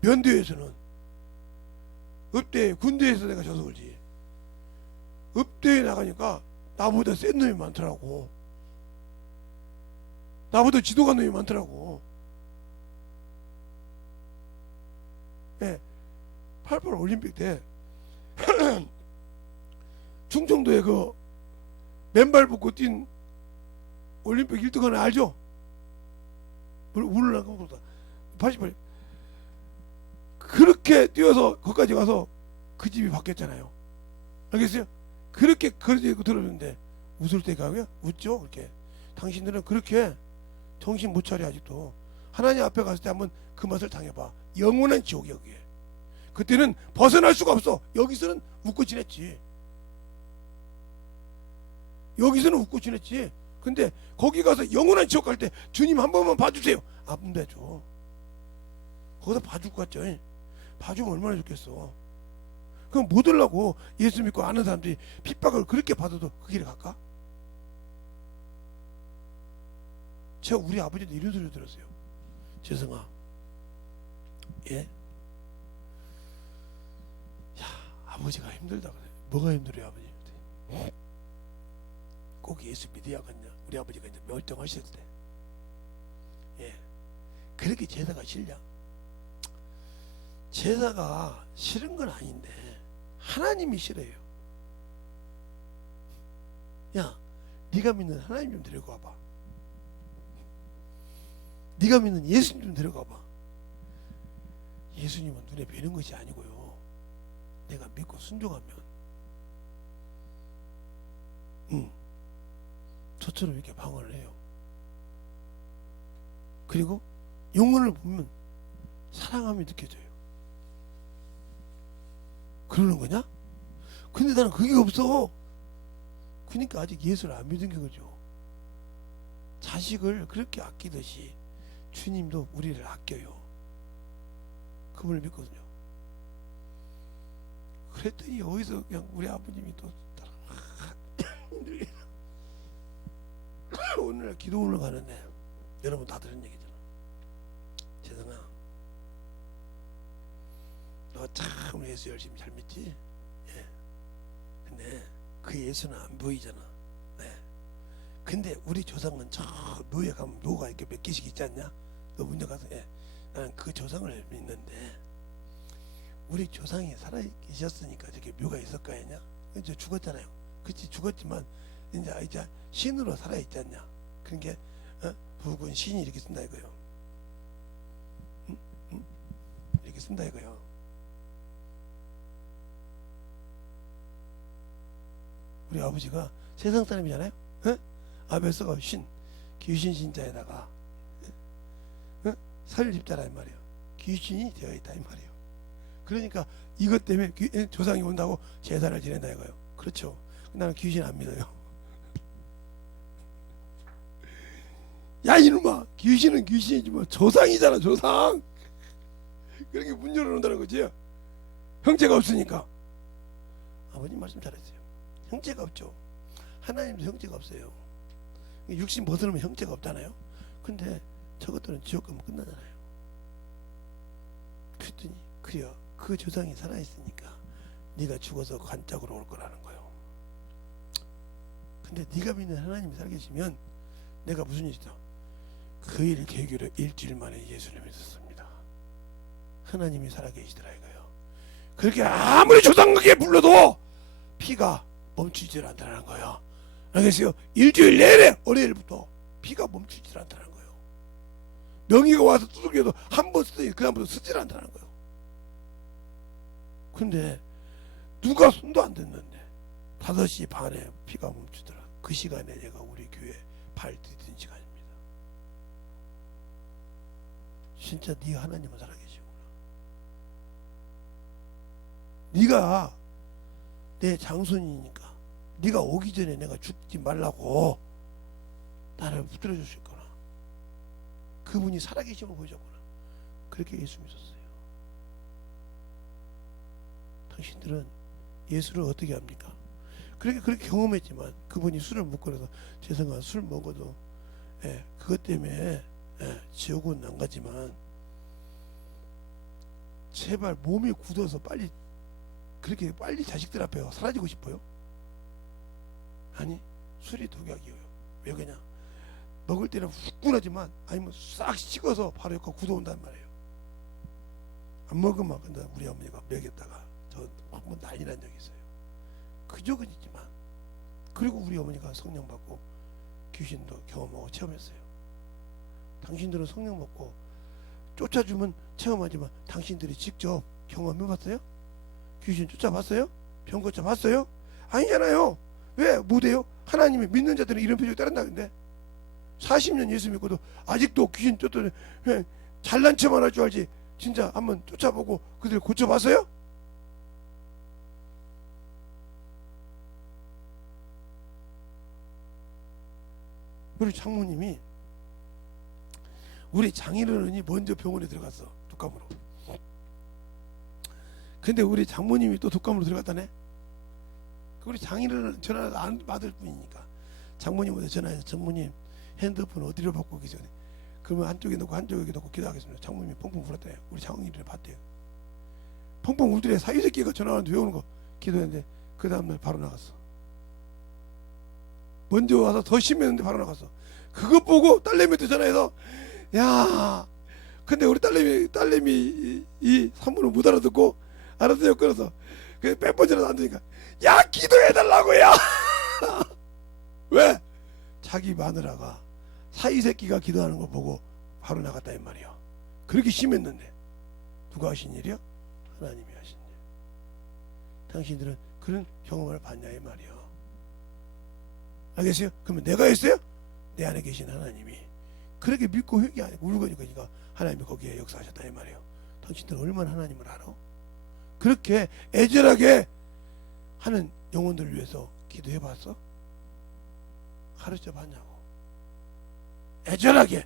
면도에서는. 읍대 군대에서 내가 져서 그러지. 읍대에 나가니까 나보다 센 놈이 많더라고. 나보다 지도가 놈이 많더라고. 예, 88 올림픽 때 충청도에 그 맨발 붙고 뛴 올림픽 1등 하나 알죠? 우르르 보다 88. 그렇게 뛰어서 거기까지 가서 그 집이 바뀌었잖아요. 알겠어요? 그렇게 그러고 들었는데 웃을 때가 웃죠? 그렇게. 당신들은 그렇게 정신 못 차려 아직도. 하나님 앞에 갔을 때 한번 그 맛을 당해봐. 영원한 지옥이야 그게. 그때는 벗어날 수가 없어. 여기서는 웃고 지냈지. 여기서는 웃고 지냈지. 근데 거기 가서 영원한 지옥 갈 때 주님 한 번만 봐주세요. 안 봐줘. 거기서 봐줄 것 같죠? 봐주면 얼마나 좋겠어. 그럼 못 하려고 예수 믿고 아는 사람들이 핍박을 그렇게 받아도 그 길에 갈까? 제가 우리 아버지도 이런 소리 들었어요. 재성아, 예? 야, 아버지가 힘들다 그래. 뭐가 힘들어요, 아버지? 꼭 예수 믿어야겠냐? 우리 아버지가 이제 멀쩡하실 때, 예, 그렇게 제사가 싫냐? 제사가 싫은 건 아닌데 하나님이 싫어요. 야, 네가 믿는 하나님 좀 데리고 와봐. 네가 믿는 예수님 좀 데리고 와봐. 예수님은 눈에 뵈는 것이 아니고요, 내가 믿고 순종하면 저처럼 이렇게 방언을 해요. 그리고 영혼을 보면 사랑함이 느껴져요. 그러는 거냐? 근데 나는 그게 없어. 그러니까 아직 예수를 안 믿은 게 그죠. 자식을 그렇게 아끼듯이 주님도 우리를 아껴요. 그분을 믿거든요. 그랬더니 어디서 그냥 우리 아버님이 또 오늘 기도원을 가는데, 여러분 다 들은 얘기잖아. 재성아, 너 참 예수 열심히 잘 믿지? 예. 근데 그 예수는 안 보이잖아. 네. 근데 우리 조상은 저 묘에 가면 묘가 이렇게 몇 개씩 있지 않냐? 너 문제 가서, 예, 나는 그 조상을 믿는데 우리 조상이 살아 계셨으니까 저게 묘가 있을 거 아니냐? 이제 죽었잖아요. 그치, 죽었지만 이제 신으로 살아 있지 않냐? 그런 게 북은 신이 이렇게 쓴다 이거요. 이렇게 쓴다 이거요. 우리 아버지가 세상 사람이잖아요. 아베스가 신, 귀신 신자에다가 설립자라 이 말이에요. 귀신이 되어 있다 이 말이에요. 그러니까 이것 때문에 조상이 온다고 제사를 지낸다 이거예요. 그렇죠. 나는 귀신 안 믿어요. 야 이놈아, 귀신은 귀신이지 뭐 조상이잖아, 조상. 그렇게 문 열어놓는다는 거지. 형제가 없으니까. 아버님 말씀 잘했어요. 형제가 없죠. 하나님도 형제가 없어요. 육신 벗어나면 형제가 없잖아요. 근데 저것들은 지옥 가면 끝나잖아요. 그랬더니 그래요, 그 조상이 살아있으니까 네가 죽어서 관짝으로 올 거라는 거예요. 근데 네가 믿는 하나님이 살아계시면 내가 무슨 일이다, 그 일 계기로 일주일 만에 예수를 믿었습니다. 하나님이 살아계시더라 이거예요. 그렇게 아무리 조상에게 불러도 피가 멈추질 않다는 거예요. 알겠어요? 일주일 내내 월요일부터 피가 멈추질 않다는 거예요. 명의가 와서 두들겨도 한 번 쓰더니 그 다음부터 쓰질 않다는 거예요. 근데 누가 손도 안 댔는데 5시 반에 피가 멈추더라. 그 시간에 내가 우리 교회 발 디딘 시간입니다. 진짜 네 하나님은 살아계시구나. 네가 내 장손이니까 네가 오기 전에 내가 죽지 말라고 나를 붙들어 주셨구나. 그분이 살아계심을 보여줬구나. 그렇게 예수 믿었어요. 당신들은 예수를 어떻게 합니까? 그렇게 경험했지만 그분이 술을 못 끊어서 죄송한 술 먹어도 그것 때문에 지옥은 안 가지만 제발 몸이 굳어서 빨리 그렇게 빨리 자식들 앞에 사라지고 싶어요? 아니, 술이 독약이에요. 왜 그러냐? 먹을 때는 후끈하지만 아니면 싹 식어서 바로 여기가 굳어온단 말이에요. 안 먹으면 근데 우리 어머니가 먹였다가 저 한번 난리 난 적이 있어요. 그 적은 있지만 그리고 우리 어머니가 성령 받고 귀신도 경험하고 체험했어요. 당신들은 성령 받고 쫓아주면 체험하지만 당신들이 직접 경험해봤어요? 귀신 쫓아봤어요? 병 고쳐봤어요? 아니잖아요. 왜 못해요? 하나님이 믿는 자들은 이런 표적이 따른다는데 40년 예수 믿고도 아직도 귀신 쫓더니 잘난 척만 할 줄 알지 진짜 한번 쫓아보고 그들 고쳐봤어요? 우리 장모님이 우리 장인어른이 먼저 병원에 들어갔어. 독감으로. 근데 우리 장모님이 또 독감으로 들어갔다네. 우리 장인어른은 전화를 안 받을 뿐이니까 장모님한테 전화해서 장모님 핸드폰 어디로 받고 계세요? 그러면 한쪽에 놓고 한쪽에 놓고 기도하겠습니다. 장모님이 펑펑 울었대요. 우리 장인어른이 봤대요. 펑펑 울더래. 사유새끼가 전화하는데 왜 오는 거 기도했는데 그 다음날 바로 나갔어. 먼저 와서 더 심했는데 바로 나갔어. 그것 보고 딸내미한테 전화해서 야 근데 우리 딸내미 이 산문을 못 알아듣고 알아듣고 끊어서 그 빽번지라도 안 되니까 야 기도해달라고요. 왜? 자기 마누라가 사이새끼가 기도하는 거 보고 바로 나갔다 이 말이야. 그렇게 심했는데 누가 하신 일이야? 하나님이 하신 일. 당신들은 그런 경험을 받냐 이 말이야. 알겠어요? 그러면 내가 했어요? 내 안에 계신 하나님이 그렇게 믿고 회개 안 하고 울고 있으니까 하나님이 거기에 역사하셨다 이 말이에요. 당신들 얼마나 하나님을 알아? 그렇게 애절하게 하는 영혼들을 위해서 기도해봤어? 가르쳐봤냐고. 애절하게.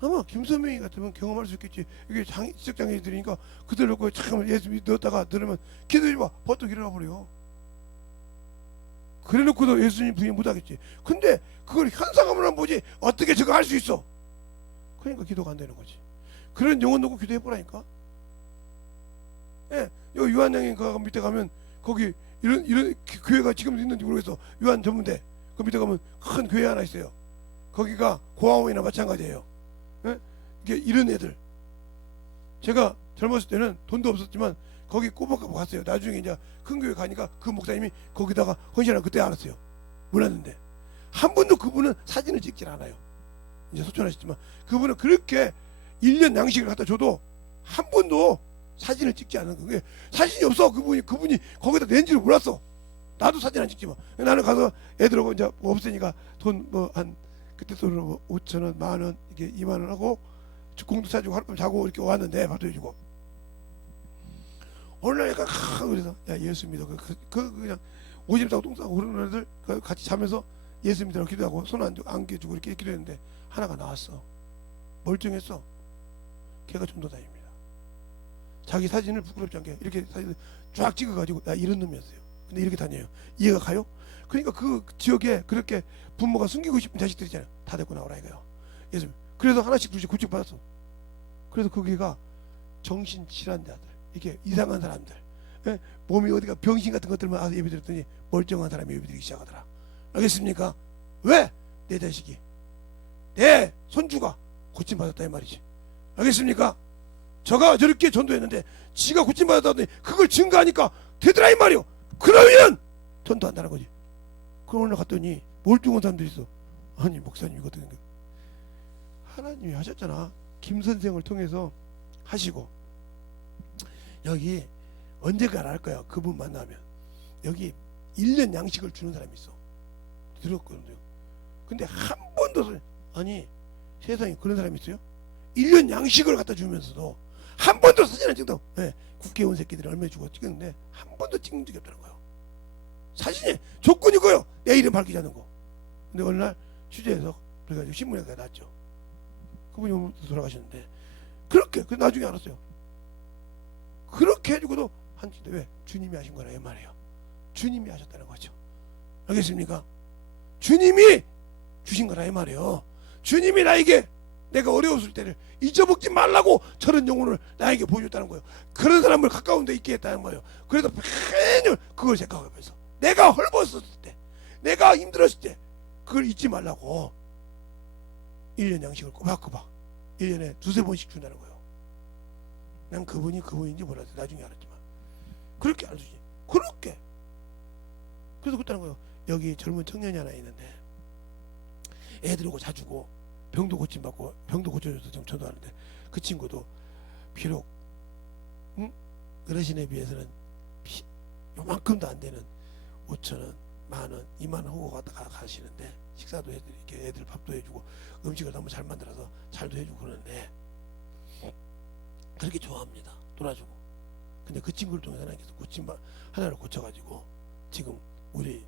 아마 김선명이 같으면 경험할 수 있겠지. 이게 지적장애들이니까 그들 놓고 잠깐만 예수 믿었다가 들으면 기도해봐. 버떡 일어나 버려. 그래놓고도 예수님 부인 못하겠지. 근데 그걸 현상으로만 보지 어떻게 저거 할 수 있어? 그러니까 기도가 안 되는 거지. 그런 영혼 놓고 기도해보라니까. 예, 여기 유한양행 그 밑에 가면 거기 이런 교회가 지금 있는지 모르겠어. 유한 전문대 그 밑에 가면 큰 교회 하나 있어요. 거기가 고아원이나 마찬가지예요. 예? 이게 이런 애들. 제가 젊었을 때는 돈도 없었지만 거기 꼬박꼬박 갔어요. 나중에 이제 큰 교회 가니까 그 목사님이 거기다가 헌신을 그때 알았어요. 몰랐는데 한 번도 그분은 사진을 찍질 않아요. 이제 소천하셨지만 그분은 그렇게 1년 양식을 갖다 줘도 한 번도 사진을 찍지 않은 거예요. 사진이 없어. 그분이 거기다 낸지를 몰랐어. 나도 사진 안 찍지만 나는 가서 애들하고 이제 없으니까 돈 뭐 한 그때 돈으로 5,000원, 10,000원 이게 2만원 하고 공도 사주고 하룻밤 자고 이렇게 왔는데 밥도 해주고 어느 날 약간 그래서 야 예수 믿어 그냥 오줌 싸고 똥 싸고 그런 애들 같이 자면서 예수 믿으라고 기도하고 손 안겨주고 이렇게 기도했는데 하나가 나왔어. 멀쩡했어. 걔가 전도사입니다. 자기 사진을 부끄럽지 않게 이렇게 사진을 쫙 찍어가지고 야 이런 놈이었어요. 근데 이렇게 다녀요. 이해가 가요? 그러니까 그 지역에 그렇게 부모가 숨기고 싶은 자식들 있잖아요. 다 데리고 나오라 이거요. 예수. 그래서 하나씩 둘씩 구직 받았어. 그래서 거기가 정신질환자들 이렇게 이상한 사람들 예? 몸이 어디가 병신 같은 것들만 와서 예배 드렸더니 멀쩡한 사람이 예배 드리기 시작하더라. 알겠습니까? 왜? 내 자식이 내 손주가 고침받았다 이 말이지. 알겠습니까? 저가 저렇게 전도했는데 지가 고침받았다더니 그걸 증거하니까 되더라 이 말이요. 그러면 전도한다는 거지. 그럼 오늘 갔더니 멀쩡한 사람들이 있어. 아니 목사님 이거든. 하나님이 하셨잖아. 김 선생을 통해서 하시고 여기 언제가 알 거야. 그분 만나면 여기 1년 양식을 주는 사람이 있어. 들었거든요. 근데 한 번도 아니 세상에 그런 사람이 있어요? 1년 양식을 갖다 주면서도 한 번도 사진 안 찍다. 네, 국회의원 새끼들이 얼마 주고 찍었는데 한 번도 찍은 적이 없다는 거예요. 사진에 조건이 그거요. 내 이름 밝히지 않는 거. 근데 어느 날 취재해서 그래가지고 신문에 나왔죠. 그분이 오늘 돌아가셨는데 그렇게 그 나중에 알았어요. 그렇게 해주고도 한데 왜? 주님이 하신 거라 이 말이에요. 주님이 하셨다는 거죠. 알겠습니까? 주님이 주신 거라 이 말이에요. 주님이 나에게 내가 어려웠을 때를 잊어먹지 말라고 저런 영혼을 나에게 보여줬다는 거예요. 그런 사람을 가까운 데 있게 했다는 거예요. 그래서 매년 그걸 생각하면서 내가 헐벗었을 때, 내가 힘들었을 때 그걸 잊지 말라고 1년 양식을 꼬박꼬박 1년에 두세 번씩 준다는 거예요. 난 그분이 그분인지 몰랐어요. 나중에 알았지만 그렇게 알수지. 그렇게. 그래서 그랬다는 거예요. 여기 젊은 청년이 하나 있는데 애들하고 자주고 병도 고침받고 병도 고쳐줘서 좀 전도하는데 그 친구도 비록 어르신에 비해서는 요만큼도 안 되는 5천원, 만원, 2만원 하고 가시는데 식사도 해드리고 이렇게 애들 밥도 해주고 음식을 너무 잘 만들어서 잘도 해주고 그러는데 그렇게 좋아합니다. 놀아주고. 근데 그 친구를 통해서 하나님께서 하나를 고쳐가지고 지금 우리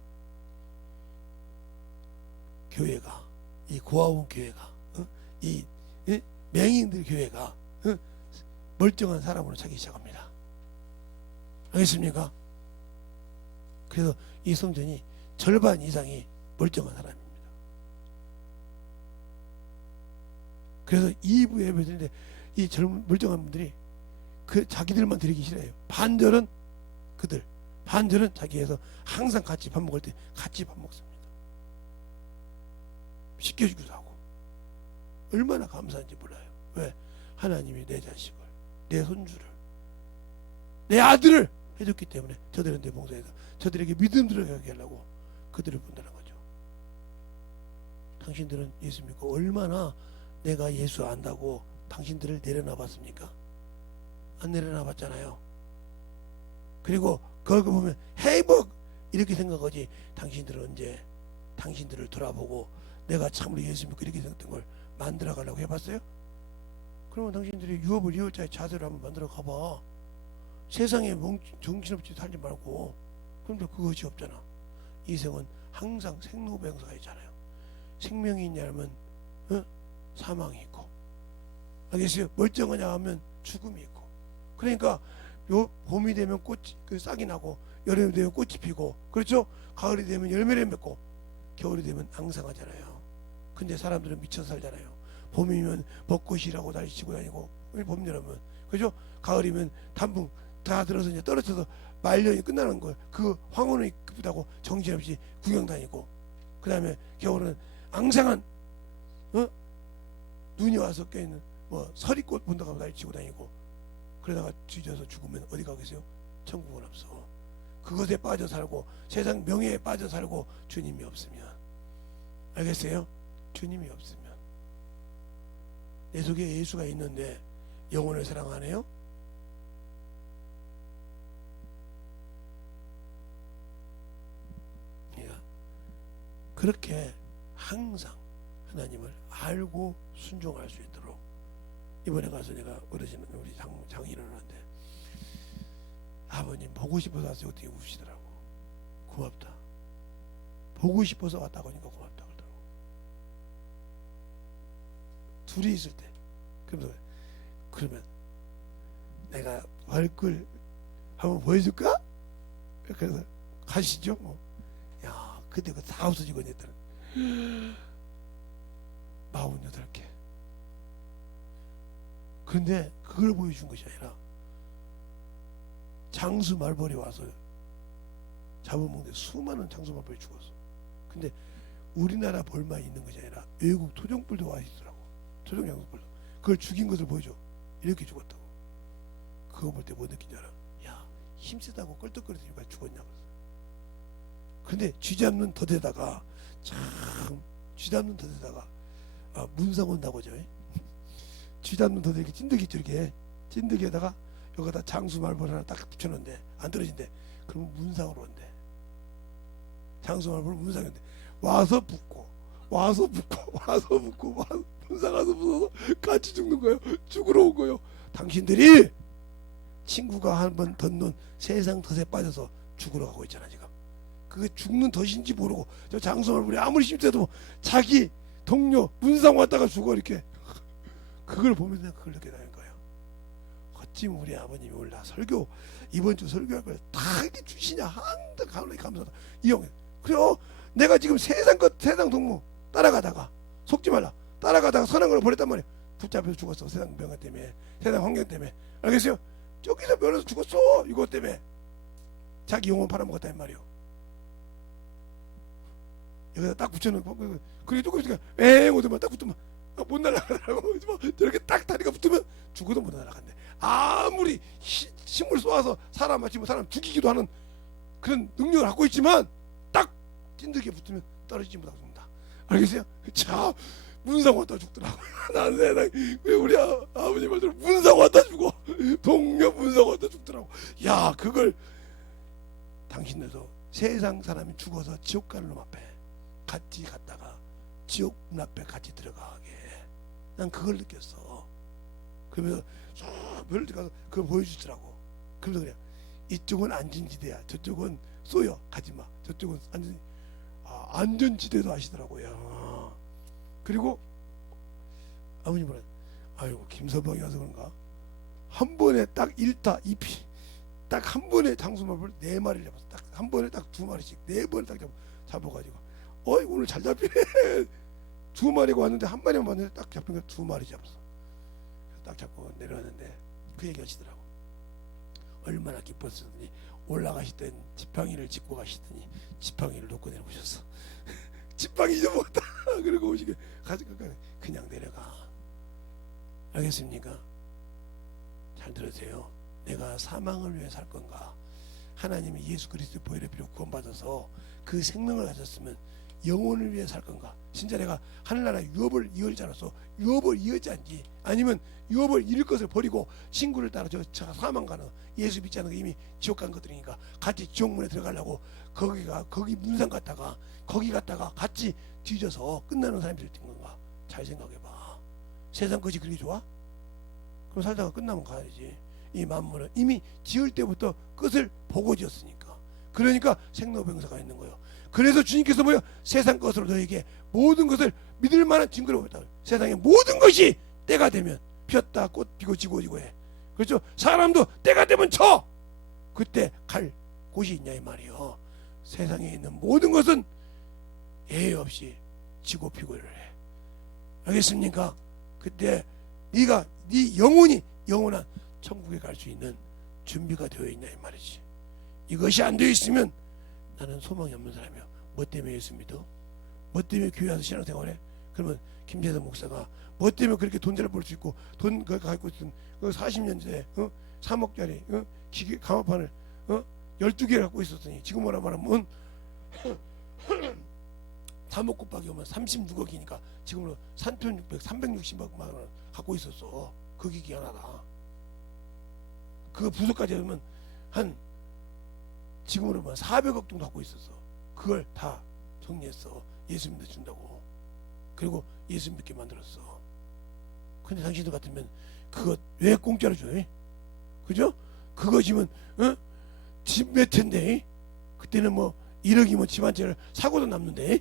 교회가 이 고아원 교회가 이 맹인들 교회가 멀쩡한 사람으로 차기 시작합니다. 알겠습니까? 그래서 이 성전이 절반 이상이 멀쩡한 사람입니다. 그래서 2부 예배 드리는데 이 젊은 멀쩡한 분들이 그 자기들만 드리기 싫어해요. 반절은 그들, 반절은 자기에서 항상 같이 밥 먹을 때 같이 밥 먹습니다. 시켜주기도 하고. 얼마나 감사한지 몰라요. 왜? 하나님이 내 자식을, 내 손주를, 내 아들을 해줬기 때문에 저들한테 봉사해서 저들에게 믿음 들어가게 하려고 그들을 본다는 거죠. 당신들은 예수 믿고 얼마나 내가 예수 안다고 당신들을 내려놔 봤습니까? 안 내려놔 봤잖아요. 그리고 그걸 보면 행복 이렇게 생각하지 당신들은 언제 당신들을 돌아보고 내가 참으로 예수 믿고 이렇게 생각했던 걸 만들어 가려고 해봤어요? 그러면 당신들이 유업을 이어자의 자세를 한번 만들어 가봐. 세상에 정신없이 살지 말고. 그런데 그것이 없잖아. 이생은 항상 생로병사가 있잖아요. 생명이 있냐면 사망이 있고, 알겠어요? 멀쩡하냐 하면 죽음이 있고. 그러니까 요 봄이 되면 꽃이 싹이 나고, 여름이 되면 꽃이 피고, 그렇죠? 가을이 되면 열매를 맺고, 겨울이 되면 앙상하잖아요. 근데 사람들은 미쳐서 살잖아요. 봄이면 벚꽃이라고 날씨고 다니고, 봄 여름은, 그죠? 가을이면 단풍 다 들어서 이제 떨어져서 말년이 끝나는 거예요. 그 황혼이 급하다고 정신없이 구경 다니고, 그 다음에 겨울은 앙상한 눈이 와서 껴있는 서리꽃 본다고 날치고 다니고, 그러다가 뒤져서 죽으면 어디 가겠어요? 천국은 없어. 그것에 빠져 살고 세상 명예에 빠져 살고 주님이 없으면, 알겠어요? 주님이 없으면 내 속에 예수가 있는데 영혼을 사랑 안 해요? 그러니까 그렇게 항상 하나님을 알고 순종할 수 있도록, 이번에 가서 내가 어르신 우리 장인을 하는데 아버님 보고 싶어서 왔어요. 어떻게 우시더라고. 고맙다. 보고 싶어서 왔다고 하니까 고맙다 그러더라고. 둘이 있을 때 그러면 내가 얼굴 한번 보여줄까? 그래서 가시죠. 야, 그때 그 다 없어지고 했더니 48개. 그런데 그걸 보여준 것이 아니라 장수 말벌이 와서 잡아먹는데 수많은 장수 말벌이 죽었어. 근데 우리나라 벌만 있는 것이 아니라 외국 토종벌도 와 있더라고. 토종 장수벌도. 그걸 죽인 것을 보여줘. 이렇게 죽었다고. 그거 볼 때 뭐 느낀 줄 알아? 야, 힘세다고 껄떡거리더니 왜 죽었냐 그랬어. 근데 쥐 잡는 덫에다가 쥐 잡는 덫에다가 문상 온다고 하죠. 쥐 잡는 덫에 이렇게 찐득이 있죠. 이렇게 찐득이에다가 여기다 장수 말벌 하나 딱 붙여놓는데 안 떨어진대. 그러면 문상으로 온대. 장수 말벌 문상인데 와서 붙고 문상 가서 붙어서 같이 죽는 거예요. 죽으러 온 거예요. 당신들이 친구가 한번 덧놓은 세상 덫에 빠져서 죽으러 가고 있잖아 지금. 그게 죽는 덫인지 모르고 저 장수 말벌이 아무리 힘들어도 자기 동료 문상 왔다가 죽어 이렇게. 그걸 보면서 그걸 느끼다는 거예요. 어찌 우리 아버님이 올라 설교 이번 주 설교할 걸 다 이렇게 주시냐 한다 감사하다 이형 그래요. 내가 지금 세상 동무 따라가다가 속지 말라 따라가다가 선한 걸 버렸단 말이야. 붙잡혀서 죽었어. 세상 명예 때문에 세상 환경 때문에 알겠어요? 저기서 면에서 죽었어. 이것 때문에 자기 영혼 팔아먹었다는 말이요. 여기다 딱 붙여놓고 그게 조금 있으니까 오더만 딱 붙으면 못 날아가더라고. 저렇게 딱 다리가 붙으면 죽어도 못 날아간대. 아무리 힘을 쏘아서 사람 맞추면 사람 죽이기도 하는 그런 능력을 갖고 있지만 딱 찐득이 붙으면 떨어지지 못하고 죽는다. 알겠어요? 자 문상 왔다 죽더라고. 난 세상 우리 아버님 말대로 문상 왔다 죽어. 동료 문상 왔다 죽더라고. 야 그걸 당신들도 세상 사람이 죽어서 지옥 가는 놈 앞에 같이 갔다가 지옥 문 앞에 같이 들어가게 난 그걸 느꼈어. 그러면서 별을 가서 그걸 보여주더라고. 그래서 그래 이쪽은 안전지대야 저쪽은 쏘여 가지마 저쪽은 안전지대도 하시더라고요. 그리고 아버님은 아이고 김서방이 와서 그런가 한 번에 딱 1타 2피 딱 한 번에 장수마을 4마리를 잡았어. 딱 한 번에 딱 2마리씩 4번에 딱 잡아가지고 어이 오늘 잘 잡히네. 2마리가 왔는데 한 마리만 왔는데 딱 잡힌 거 2마리 잡았어. 딱 잡고 내려왔는데 그 얘기 하시더라고. 얼마나 기뻤었더니 올라가시던 지팡이를 짚고 가시더니 지팡이를 놓고 내려오셨어. 지팡이 잊어먹었다. 그러고 오시게 그냥 내려가. 알겠습니까? 잘 들으세요. 내가 사망을 위해 살 건가? 하나님이 예수 그리스도의 보혈의 피로 구원받아서 그 생명을 가졌으면 영혼을 위해 살 건가? 진짜 내가 하늘나라 유업을 이을 자로서 유업을 이었지 않지? 아니면 유업을 잃을 것을 버리고 친구를 따라 저 사망 가는 예수 믿지 않는 거 이미 지옥 간 것들이니까 같이 지옥문에 들어가려고 거기 문상 갔다가 거기 갔다가 같이 뒤져서 끝나는 사람들이 된 건가? 잘 생각해봐. 세상 것이 그렇게 좋아? 그럼 살다가 끝나면 가야지. 이 만물은 이미 지을 때부터 끝을 보고 지었으니까. 그러니까 생로병사가 있는 거예요. 그래서 주님께서 뭐요? 세상 것으로 너에게 모든 것을 믿을 만한 증거를 보였다. 세상의 모든 것이 때가 되면 피었다 꽃 피고 지고 지고 해. 그렇죠? 사람도 때가 되면 쳐. 그때 갈 곳이 있냐 이 말이요. 세상에 있는 모든 것은 예외 없이 지고 피고를 해. 알겠습니까? 그때 네가 네 영혼이 영원한 천국에 갈 수 있는 준비가 되어 있냐 이 말이지. 이것이 안 되어 있으면 나는 소망이 없는 사람이야. 뭐 때문에 예수 믿어? 뭐 때문에 교회 와서 신앙생활해? 그러면 김재선 목사가 뭐 때문에 그렇게 돈 잘 벌 수 있고 돈 갖고 있던 40년째 3억짜리 기계 가마판을 12개를 갖고 있었더니 지금 뭐라 말하면 3억 곱하기 오면 36억이니까 지금으로 360만 원 갖고 있었어. 그 기계 하나다. 그 부서까지 하면 한 지금으로 보면 400억 정도 갖고 있었어. 그걸 다 정리했어. 예수 믿어 준다고. 그리고 예수 믿게 만들었어. 근데 당신들 같으면 그거 왜 공짜로 줘? 그죠? 그거 지면 집 몇 텐데 그때는 뭐 1억이면 집 한 채를 사고도 남는데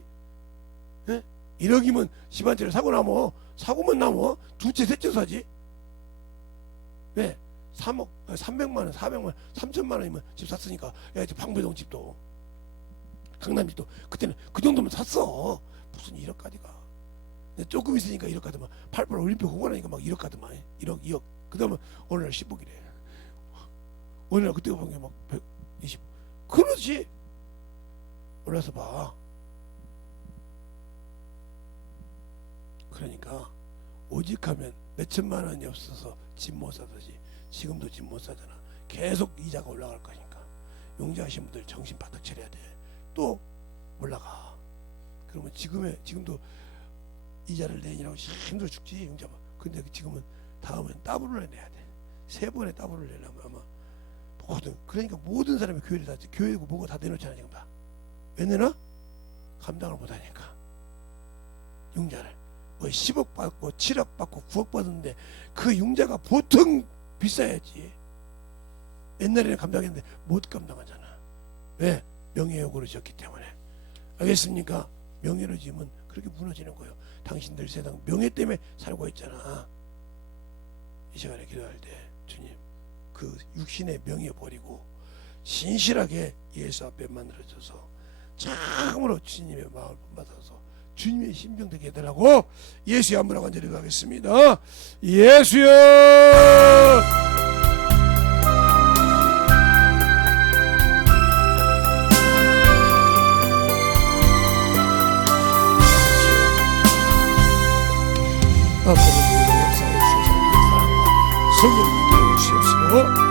1억이면 집 한 채를 사고 남어. 사고만 남어. 2채 3채 사지. 왜? 3억 300만 원 400만 원 3천만 원이면 집 샀으니까. 야 이제 방배동 집도 강남 집도 그때는 그 정도면 샀어. 무슨 1억까지가 조금 있으니까 1억 가더만 88 올림픽 공원하니까 막 1억 가더만 1억 2억 그 다음에 오늘날 10억이래. 오늘날 그때 보는 게 막 120. 그러지. 올라서 봐. 그러니까 오직하면 몇천만 원이 없어서 집 못 사듯이 지금도 집 못 사잖아. 계속 이자가 올라갈 거니까 용자하신 분들 정신 바짝 차려야 돼. 또 올라가. 그러면 지금도 이자를 내니라고 힘들어 죽지 용자만. 근데 지금은 다음엔 더블을 내야 돼. 3번에 더블을 내려면 아마 그러니까 모든 사람이 교회를 다 교회고 뭐고 다 내놓잖아 지금 다. 왜 내놔? 감당을 못하니까. 융자를 뭐 10억 받고 7억 받고 9억 받았는데 그 융자가 보통 비싸야지. 옛날에는 감당했는데 못 감당하잖아. 왜? 명예욕으로 지었기 때문에. 알겠습니까? 명예로 지으면 그렇게 무너지는 거예요. 당신들 세상 명예 때문에 살고 있잖아. 이 시간에 기도할 때 주님 그 육신의 명예 버리고 진실하게 예수 앞에 만들어져서 참으로 주님의 마음을 본받아서 주님의 심령 되게 해달라고 예수의 한번 간절히 기도하겠습니다. 예수여, 아버지 역사에 주셔서 성령님께 주시옵시고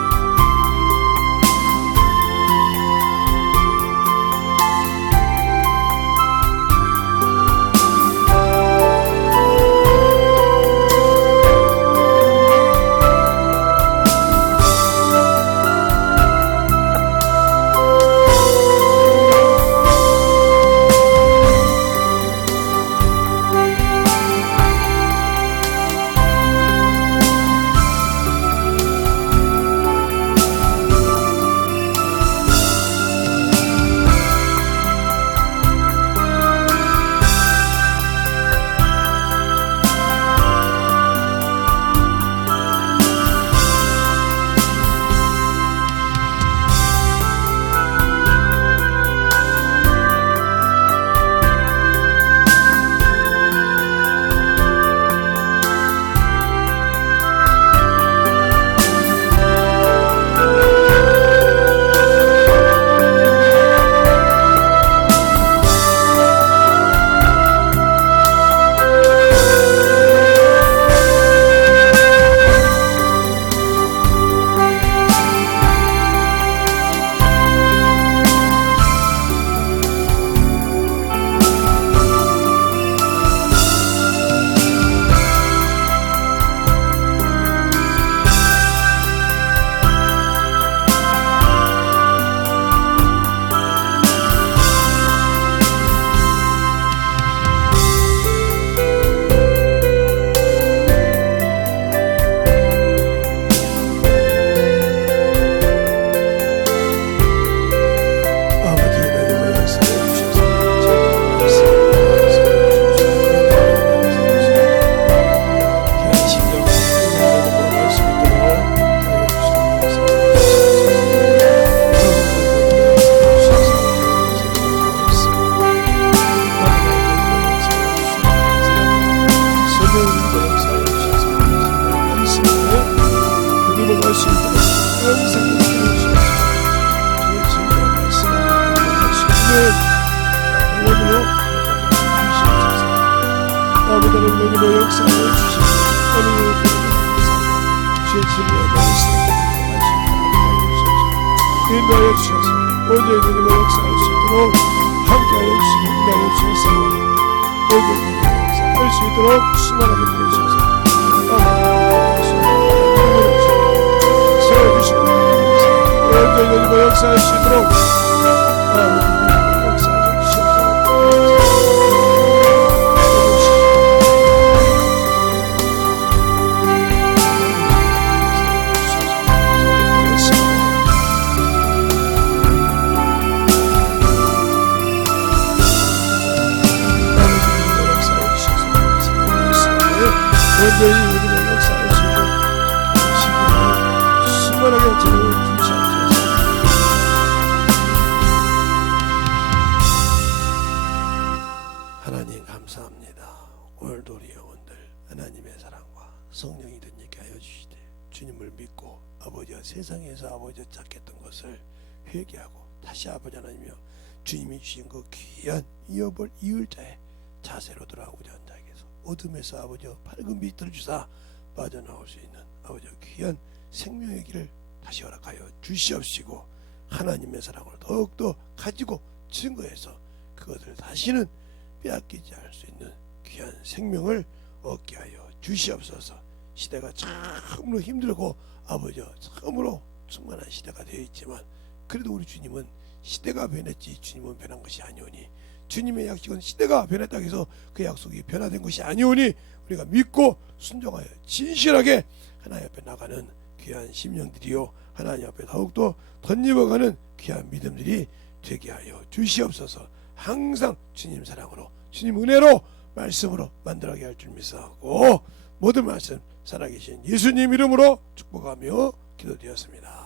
인도하여 주셔서 언제 주님의 역사할 수 있도록 함께하여 주시고 인도하여 주셔서 언제 주님의 역사할 수 있도록 수많은 분들이 주셔서 세워주시고 언제 주님의 역사할 수 있도록 역사해 주셔서 원죄의 우리를 역사할 수 있는 시간을 수많게 주시옵소서. 하나님 감사합니다. 오늘도 우리 영혼들 하나님의 사랑과 성령이 되게 하여 주시되 주님을 믿고 아버지와 세상에서 아버지와 찾겠던 것을 회개하고 다시 아버지 하나님이여 주님이 주신 그 귀한 이어볼 이을자의 자세로 돌아오고자 한다. 어둠에서 아버지와 밝은 빛을 주사 빠져나올 수 있는 아버지와 귀한 생명의 길을 다시 허락하여 주시옵시고 하나님의 사랑을 더욱더 가지고 증거해서 그것을 다시는 빼앗기지 않을 수 있는 귀한 생명을 얻게 하여 주시옵소서. 시대가 참으로 힘들고 아버지와 참으로 충만한 시대가 되어 있지만 그래도 우리 주님은 시대가 변했지 주님은 변한 것이 아니오니 주님의 약속은 시대가 변했다고 해서 그 약속이 변화된 것이 아니오니 우리가 믿고 순종하여 진실하게 하나님 앞에 나가는 귀한 심령들이요 하나님 앞에 더욱더 덧입어가는 귀한 믿음들이 되게 하여 주시옵소서. 항상 주님 사랑으로 주님 은혜로 말씀으로 만들어가게 할 줄 믿사하고 모든 말씀 살아계신 예수님 이름으로 축복하며 기도드렸습니다.